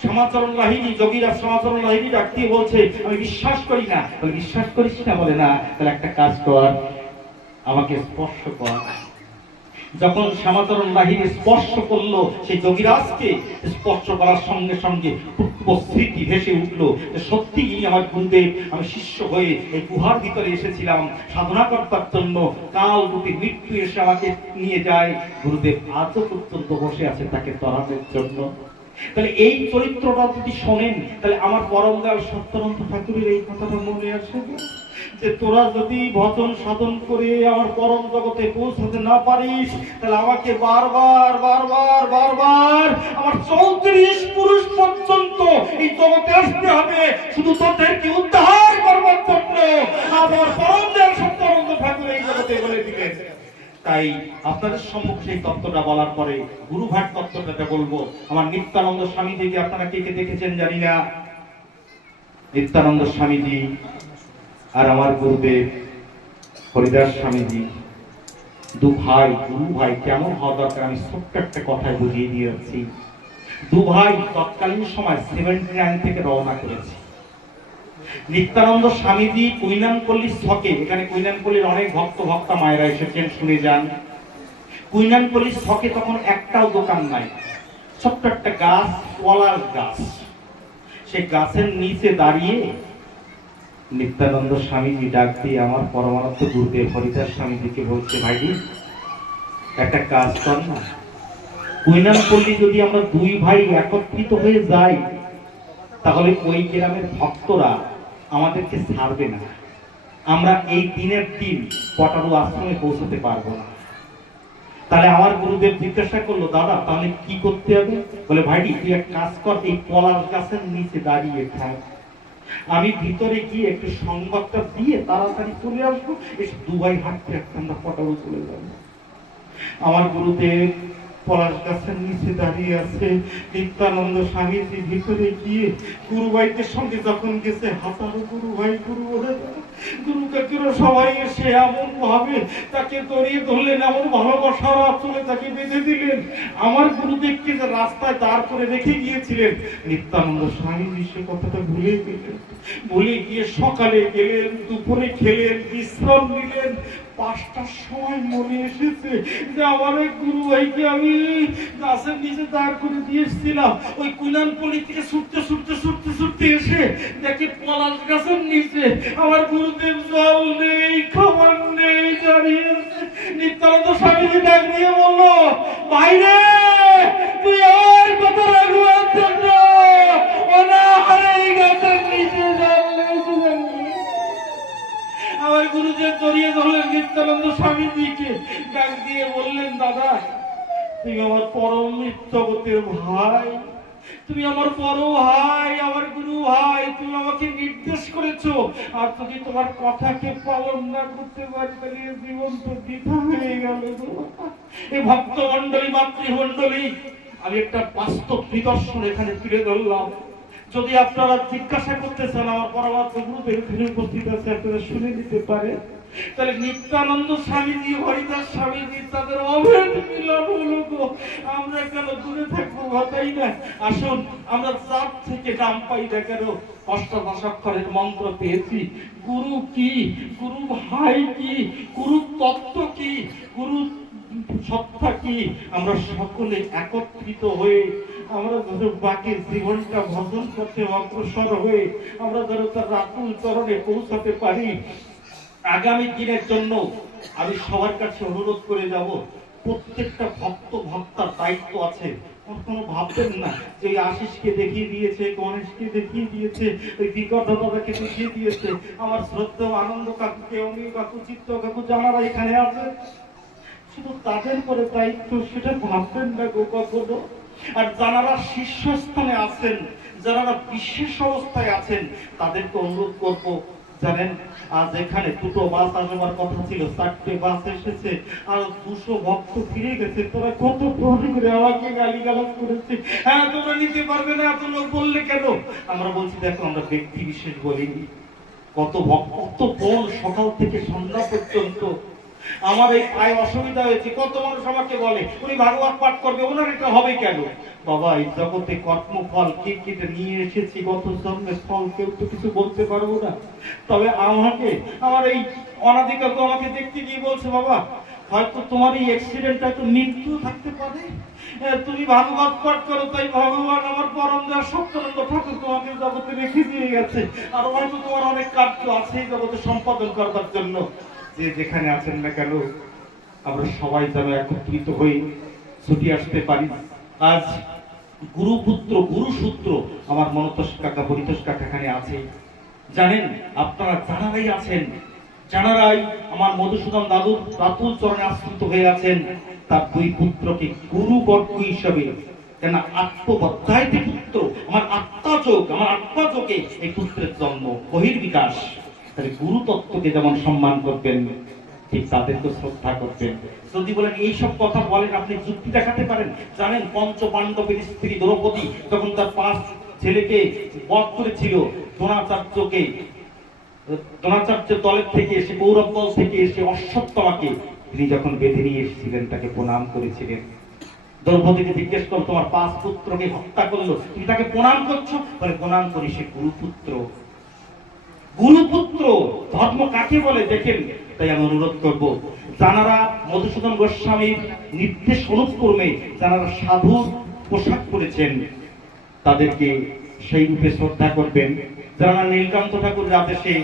শ্যামাচরণ লাহিড়ী, যোগীরাজ শ্যামাচরণ লাহিড়ী ডাক দিয়ে বলছে আমি বিশ্বাস করি না। বলে বিশ্বাস করিস না? বলে না। তাহলে একটা কাজ কর, আমাকে স্পর্শ কর। যখন শ্যামাচরণ লাহিড়ী স্পর্শ করলো সেই যোগীরাজকে, স্পর্শ করার সঙ্গে সঙ্গে স্মৃতি ভেসে উঠলো, সত্যিই আমার গুরুদেব, আমি শিষ্য হয়ে এই গুহার ভিতরে এসেছিলাম সাধনা করবার জন্য। কাল রূপী মৃত্যু এসে আমাকে নিয়ে যায়। গুরুদেব আজও পর্যন্ত বসে আছে তাকে তরানোর জন্য। তাহলে এই চরিত্রটা যদি শোনেন, তাহলে আমার পরম দয়াল সত্যানন্দ ঠাকুরের এই কথাটা মনে আসে যে তোরা যদি ভজন সাধন করে আমার পরম জগতে পৌঁছাতে না পারিস, তাহলে আমাকে বারবার বারবার বারবার আমার 34 পুরুষ পর্যন্ত এই জগতে আসতে হবে, শুধু তোদেরকে উদ্ধার করবার জন্য। আমার পরম দয়াল সত্যানন্দ ঠাকুর এই জগতে বলে দিলেন। তাই আপনাদের সম্মুখে সেই তত্ত্বটা বলার পরে গুরুভাট তত্ত্বটাতে বলবো। আমার নিত্যানন্দ স্বামীজিকে আপনারা কে কে দেখেছেন জানি না। নিত্যানন্দ স্বামীজি আর আমার গুরুদেব হরিদাস স্বামীজি, দু ভাই, গুরু ভাই কেমন হওয়া দরকার আমি ছোট্ট একটা কথায় বুঝিয়ে দিয়ে যাচ্ছি। দু ভাই তৎকালীন সময় 79 থেকে রওনা করেছে। নিত্যানন্দ স্বামীজি কুইনানপল্লীর ছকে, এখানে কুইনানপল্লীর অনেক ভক্ত ভক্তা মায়েরা এসেছেন, শুনে যান। কুইনানপল্লীর ছকে তখন একটাও দোকান নাই, ছোট্ট একটা গাছ, কলার গাছ। সেই গাছের নিচে দাঁড়িয়ে নিত্যানন্দ স্বামীজি ডাক দিয়ে আমার পরমানন্দ গুরুদেব হরিদাস স্বামীজিকে বলছে, ভাইজি একটা কাজ কর না, কুইনানপল্লী যদি আমরা দুই ভাই একত্রিত হয়ে যাই, তাহলে ওই গ্রামের ভক্তরা আমাদেরকে ছাড়বে না। আমরা এই দিনের দিন পটারু আশ্রমে পৌঁছতে পারবো না। তাহলে আমার গুরুদেব জিজ্ঞাসা করলো, দাদা তাহলে কি করতে হবে? বলে ভাইটি তুই এক কাজ কর, এই কলার গাছের নিচে দাঁড়িয়ে থাক, আমি ভিতরে গিয়ে একটু সংবাদটা দিয়ে তাড়াতাড়ি চলে আসবো, এসে দুবাই হাঁটতে হাঁটতে আমরা পটাবো চলে যাবো। আমার গুরুদেব পলাশ গাছের নিচে দাঁড়িয়ে আছে। নিত্যানন্দ স্বামীজি ভিতরে গিয়ে গুরু ভাইদের সঙ্গে যখন গেছে, হাজারো গুরু ভাই গুরু গুরু কাকুরা সবাই এসে এমন ভাবে তাকে জড়িয়ে ধরলেন, এমন ভালোবাসার আঁচলে তাকে বেঁধে দিলেন। আমার গুরুদেবকে যে রাস্তায় দাঁড় করে রেখে গিয়েছিলেন, নিত্যানন্দ স্বামীজি সে কথাটা ভুলে গেলেন। ভুলে গিয়ে সকালে গেলেন, দুপুরে খেলেন, বিশ্রাম নিলেন। 5টার সময় মনে এসেছে যে আমার এক গুরু ভাইকে আমি গাছের নিচে দাঁড় করে দিয়েছিলাম। ওই কুইনানপল্লী থেকে ছুটতে ছুটতে ছুটতে ছুটতে এসে দেখি পলাশ গাছের নিচে আমার গুরুদেব, জল নেই, খাবার নেই, দাঁড়িয়ে আছে। নিত্যানন্দ স্বামীজি ডাক দিয়ে বলল, ভাইরে তুই আমার কথা রাখবার জন্য অনাহারে এই গাছের নিচে জল নেই। আমার গুরুদেব জড়িয়ে ধরলেন নিত্যানন্দ স্বামীজিকে, ডাক দিয়ে বললেন, দাদা তুমি আমার পরম জগতের ভাই, তুমি আমার বড় ভাই, আমার গুরু ভাই, তুমি আমাকে নির্দেশ করেছো, আর যদি তোমার কথাকে পালন না করতে পারি তাহলে জীবন তো বৃথা হয়ে গেল। এই ভক্ত মন্ডলী, মাতৃমন্ডলী, আমি একটা বাস্তব নিদর্শন এখানে তুলে ধরলাম। যদি আপনারা জিজ্ঞাসা করতে চান, আমার পরমাত্ম গুরুদেব এখানে উপস্থিত আছে, আপনারা শুনে নিতে পারে। তাহলে নিত্যানন্দ স্বামীজি, হরিদাস স্বামীজি, তাদের অভেদ মিলন হলো গো। আমরা কেন দূরে থাকবো, ভাতাই না? আসুন আমরা চাঁদ থেকে নাম পাই না কেন, অষ্টাদশাক্ষরের মন্ত্র পেয়েছি। গুরু কি, গুরু ভাই কি, গুরু তত্ত্ব কি, গুরু সত্তা কি, আমরা সকলে একত্রিত হয়ে আমরা ধরো বাকি জীবনটা ভজন করতে অগ্রসর হয়ে আমরা ধরো তার রাতুল চরণে পৌঁছাতে পারি। আগামী দিনের জন্য আমি সবার কাছে অনুরোধ করে যাব, প্রত্যেকটা ভক্ত ভক্তার দায়িত্ব আছে। কখনো ভাববেন না যে ওই আশিসকে দেখিয়ে দিয়েছে, গণেশকে দেখিয়ে দিয়েছে, ওই বিগত দাদাকে দেখিয়ে দিয়েছে, আমার শ্রদ্ধা আনন্দ কাকুকে, অমিয় কাকু, চিত্ত কাকু, যারা এখানে আছে শুধু তাদের পরে দায়িত্ব, সেটা ভাববেন না গো কখনো। আর যারা শীর্ষস্থানে আছেন, যারা বিশেষ অবস্থায় আছেন, তাদেরকে অনুরোধ করবো, জানেন আজ এখানে 2টো বাস আসবার কথা ছিল, 4টে বাস এসেছে, আর 200 ভক্ত ফিরে গেছে। তোরা কত ফোন করে আমাকে গালিগালাজ করেছে, হ্যাঁ তোমরা নিতে পারবে না, এত লোক বললে কেন? আমরা বলছি দেখো, আমরা ব্যক্তি বিশেষ বলিনি। কত ভক্ত, কত ফোন সকাল থেকে সন্ধ্যা পর্যন্ত। আমার এই পায়ে অসুবিধা হয়েছে, কত মানুষ আমাকে বলে উনি ভাগবত পাঠ করবে, ওনার এটা হবে কেন? বাবা, এই জগতে কর্মফল কে কেটে নিয়ে এসেছি, গত জন্মের ফল কেউ তো কিছু বলতে পারবো না। তবে আমাকে, আমার এই অনাদিকাল আমাকে দেখতে গিয়ে বলছে, বাবা হয়তো তোমার এই অ্যাক্সিডেন্টটা তো মৃত্যু থাকতে পারে, তুমি ভাগবত পাঠ করো, তাই ভগবান আমার পরম দয়াল সত্যানন্দ ঠাকুর তোমাকে জগতে রেখে দিয়ে গেছে, আর হয়তো তোমার অনেক কার্য আছে এই জগতে সম্পাদন করবার জন্য। যে যেখানে আছেন না কেন, আমরা সবাই যেন একত্রিত হয়ে ছুটি আসতে পারি। আজ গুরুপুত্র, গুরুসূত্র আমার মনতোষ কাকা, পরিতোষ কাকা এখানে আছে। জানেন আপনারা যারাই আছেন, যারাই আমার মধুসূদন দাদুর রাতুল চরণে আশ্রিত হয়ে আছেন, তার 2 পুত্রকে গুরুবর্গ হিসাবে, কেন আত্মবদ্ধায়িত পুত্র, আমার আত্মাযোগ, আমার আত্মাযোগে এই পুত্রের জন্ম, বহির্বিকাশ। তাহলে গুরু তত্ত্বকে যেমন সম্মান করবেন, ঠিক তাদেরকে শ্রদ্ধা করবেন। যদি বলেন এইসব কথা বলেন, আপনি যুক্তি দেখাতে পারেন? জানেন পঞ্চ পাণ্ডবের স্ত্রী দ্রৌপদী যখন তার 5 ছেলেকে বধ করেছিল, দ্রোণাচার্যের দলের থেকে এসে, কৌরব দল থেকে এসে অশ্বত্থামাকে তিনি যখন বেঁধে নিয়ে এসেছিলেন, তাকে প্রণাম করেছিলেন। দ্রৌপদীকে জিজ্ঞেস করো, তোমার 5 পুত্রকে হত্যা করলো, তুমি তাকে প্রণাম করছো? বলে প্রণাম করি, সে গুরুপুত্র। গুরুপুত্র ধর্ম কাকে বলে দেখেন। তাই আমি অনুরোধ করব, যারা মধুসূদন গোস্বামীর নির্দেশ অনুক্রমে যারা সাধুর পোশাক পরেছেন, তাদেরকে সেই রূপে শ্রদ্ধা করবেন। যারা নীলকান্ত ঠাকুরের আদেশে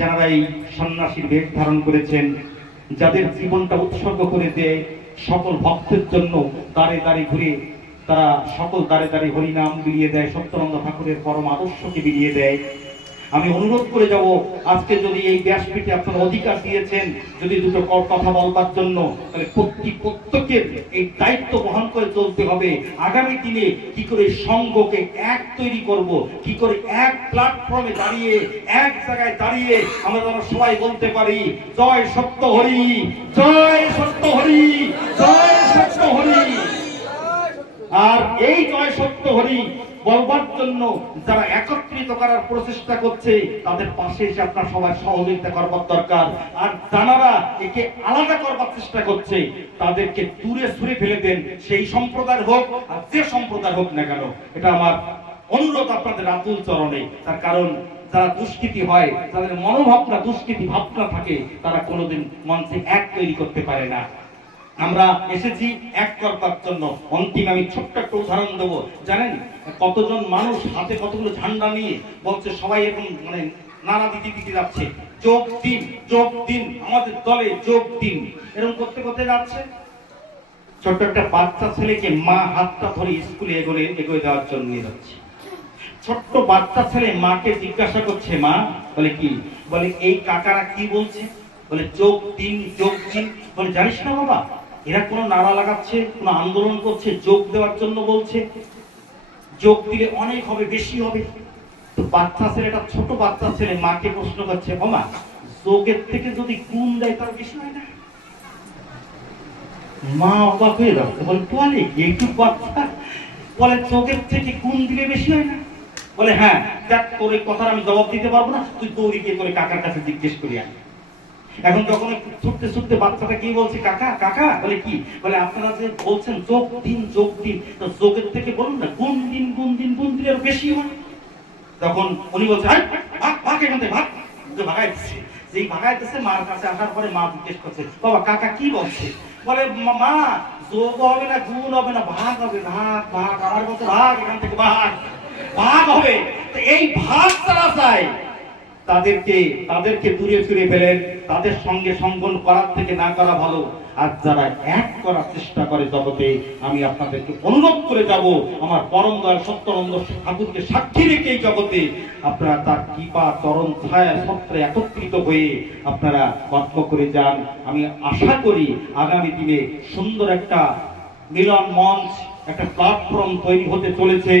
যারা এই সন্ন্যাসীর বেশ ধারণ করেছেন, যাদের জীবনটা উৎসর্গ করে দেয় সকল ভক্তের জন্য, দাঁড়ে দাঁড়ে ঘুরে তারা সকল দাঁড়ে দাঁড়ে হরিনাম বিলিয়ে দেয়, সত্যানন্দ ঠাকুরের পরম আদর্শকে বিলিয়ে দেয়। আমি অনুরোধ করে যাব, আজকে যদি এই ব্যাসপীঠে আপনারা অধিকার দিয়েছেন যদি দুটো কথা বলবার জন্য, তাহলে প্রত্যেকের এই দায়িত্ব বহন করে চলতে হবে। আগামী দিনে কি করে সংঘকে এক তৈরি করব, কি করে এক প্ল্যাটফর্মে দাঁড়িয়ে এক জায়গায় দাঁড়িয়ে আমরা যেন সবাই বলতে পারি জয় সত্য হরি, জয় সত্য হরি, জয় সত্য হরি। আর এই জয় সত্য হরি বলবার জন্য যারা একত্রিত করার প্রচেষ্টা করছে তাদের পাশে এসে আপনার সবাই সহযোগিতা করবার দরকার। আর যারা একে আলাদা করবার চেষ্টা করছে তাদেরকে দূরে সরে ফেলে দেন, সেই সম্প্রদায় হোক আর যে সম্প্রদায় হোক না কেন। এটা আমার অনুরোধ আপনাদের রাতুল চরণে। তার কারণ যারা দুষ্কৃতি হয়, তাদের মনোভাবনা দুষ্কৃতি ভাবনা থাকে, তারা কোনোদিন মঞ্চে এক তৈরি করতে পারে না। আমরা এসেছি এক করবার জন্য। অন্তিম আমি ছোট্ট একটা উদাহরণ দেবো। জানেন কতজন মানুষ হাতে কতগুলো ঝান্ডা নিয়ে বলছে, সবাই এখন মানে নানা দিতে যাচ্ছে, যোগ দিন, যোগ দিন, আমাদের দলে যোগ দিন, এরকম করতে করতে যাচ্ছে। ছোট্ট একটা বাচ্চা ছেলেকে মা হাতটা ধরে স্কুলে এগোয় দেওয়ার জন্য নিয়ে যাচ্ছে। ছোট্ট বাচ্চা ছেলে মাকে জিজ্ঞাসা করছে, মা বলে কি, বলে এই কাকারা কি বলছে, বলে যোগ দিন, যোগ দিন। বলে জানিস না বাবা, এরা কোনো নারা লাগাচ্ছে, কোনো আন্দোলন করছে, যোগ দেওয়ার জন্য বলছে, যোগ দিলে অনেক হবে, বেশি হবে। তো বাচ্চা ছেলেটা, ছোট বাচ্চা ছেলে মাকে প্রশ্ন করছে, বাবা যোগের থেকে যদি গুণ দেয় তার বেশি হয় না? মা অবাক হয়ে যাচ্ছে, বলে বলে একটু বাচ্চা, বলে যোগের থেকে গুণ দিলে বেশি হয় না? বলে হ্যাঁ, দেখ তোর এই কথার আমি জবাব দিতে পারবো না, তুই দৌড়ি গিয়ে তোর কাকার কাছে জিজ্ঞেস করি আনি। এখন যখন ছুটতে ছুটতে বাচ্চাটা কি বলছে, কাকা কাকা, বলে কি, বলে আপনারা যে বলছেন যোগ দিন, যোগ দিন, তো যোগের থেকে বলুন না গুণ দিন, গুণ দিন, গুণ দিলে আর বেশি হয়। তখন উনি বলছে, ভাগ ভাগ এখান থেকে ভাগ, ভাগাই দিচ্ছে। যেই ভাগাই দিচ্ছে, মার কাছে আসার পরে মা জিজ্ঞেস করছে, বাবা কাকা কি বলছে? বলে মা যোগ হবে না, গুণ হবে না, ভাগ হবে, ভাগ ভাগ। আমার বলছে ভাগ এখান থেকে, ভাগ ভাগ হবে। তো এই ভাগ তারা চায়, তাদেরকে দূরে ফিরে ফেলেন, তাদের সঙ্গে সঙ্গন করার থেকে না করা ভালো। আর যারা এক করার চেষ্টা করে জগতে, আমি আপনাদেরকে অনুরোধ করে যাব, আমার পরম দয়াল সত্যানন্দ ঠাকুরকে সাক্ষী রেখে এই জগতে আপনারা তার কৃপা চরণ ছায়া সত্রে একত্রিত হয়ে আপনারা কর্ম করে যান। আমি আশা করি আগামী দিনে সুন্দর একটা মিলন মঞ্চ, একটা প্ল্যাটফর্ম তৈরি হতে চলেছে,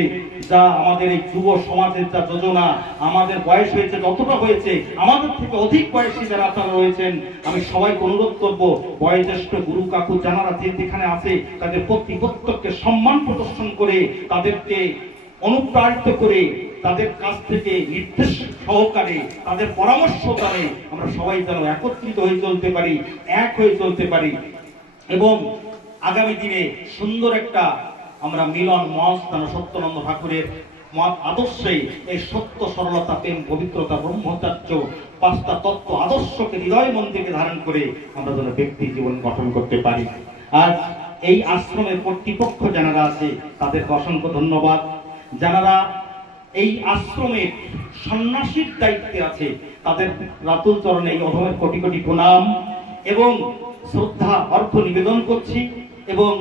যা আমাদের এই যুব সমাজের যা যোজনা, আমাদের বয়স হয়েছে যতটা হয়েছে, আমাদের থেকে অধিক বয়সী যারা আপনারা রয়েছেন, আমি সবাইকে অনুরোধ করব, বয়োজ্যেষ্ঠ গুরু কাকু যারা যেখানে আছে তাদের প্রত্যেককে সম্মান প্রদর্শন করে, তাদেরকে অনুপ্রাণিত করে, তাদের কাছ থেকে নির্দেশ সহকারে, তাদের পরামর্শ দ্বারে আমরা সবাই যেন একত্রিত হয়ে চলতে পারি, এক হয়ে চলতে পারি। এবং আগামী দিনে সুন্দর একটা আমরা মিলন মঞ্চ যেন সত্যানন্দ ঠাকুরের মত আদর্শে, এই সত্য, সরলতা, প্রেম, পবিত্রতা, ব্রহ্মচার্য, পাঁচটা তত্ত্ব আদর্শকে হৃদয় মন্দিরকে ধারণ করে আমরা যেন ব্যক্তি জীবন গঠন করতে পারি। আজ এই আশ্রমের কর্তৃপক্ষ যারা আছে তাদেরকে অসংখ্য ধন্যবাদ। যারা এই আশ্রমের সন্ন্যাসীর দায়িত্বে আছে তাদের রাতুল চরণে এই অধমের কোটি কোটি প্রণাম এবং শ্রদ্ধা অর্থ নিবেদন করছি। এবং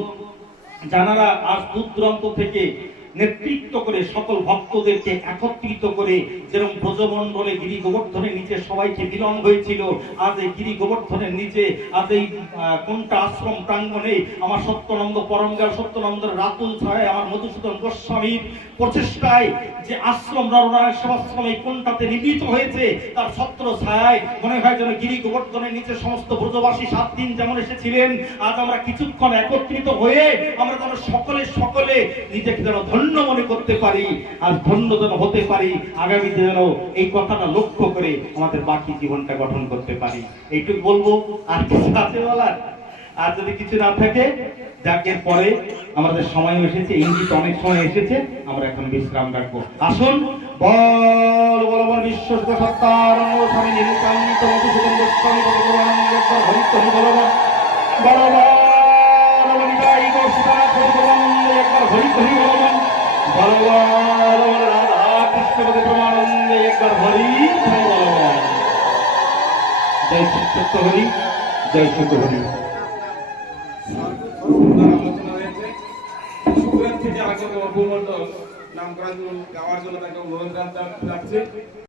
যারা আজ দূর দূরান্ত থেকে নেতৃত্ব করে সকল ভক্তদেরকে একত্রিত করে, যেরকম ব্রজমণ্ডলে গিরি গোবর্ধনের নিচে সবাইকে মিলন হয়েছিল, আজ এই গিরি গোবর্ধনের নিচে, আজ এই কোনটা আশ্রম প্রাঙ্গণে আমার সত্যানন্দ পরমগার সত্যানন্দের রাতুল ছায়, আমার মধুসূদন গোস্বামীর প্রচেষ্টায় যে আশ্রম নরনারায়ণ সেবাশ্রম এই কোনটাতে নির্মিত হয়েছে, তার ছত্র ছায় মনে হয় যেন গিরি গোবর্ধনের নিচে সমস্ত ব্রজবাসী 7 দিন যেমন এসেছিলেন, আজ আমরা কিছুক্ষণ একত্রিত হয়ে আমরা যেন সকলে নিজেকে যেন ধন্য মনে করতে পারি, আর ধন্য যেন হতে পারি, আগামীতে যেন এই কথাটা লক্ষ্য করে আমাদের বাকি জীবনটা গঠন করতে পারি। এইটুকু বলবো। আর কিছু আছে বলার? আর যদি কিছু না থাকে, যাকের পরে আমাদের সময় এসেছে, ইঙ্গিত অনেক সময় এসেছে, আমরা এখন বিশ্রাম রাখবো। আসুন, বল বল বল বিশ্বস্ত সত্তার স্বামী নীলকান্ত মধুসূদন গোস্বামী ভগবান একবার হরিত হরি বল বল বল বল নিতাই গোস্বামী ভগবান একবার হরিত হরি বল বল বল বল রাধা কৃষ্ণপতি প্রমানন্দে একবার হরি হরি বল বল। জয় সত্য হরি, জয় সত্য হরি। নাম করার জন্য, গাওয়ার জন্য তাকে অনুরোধ রাখছে।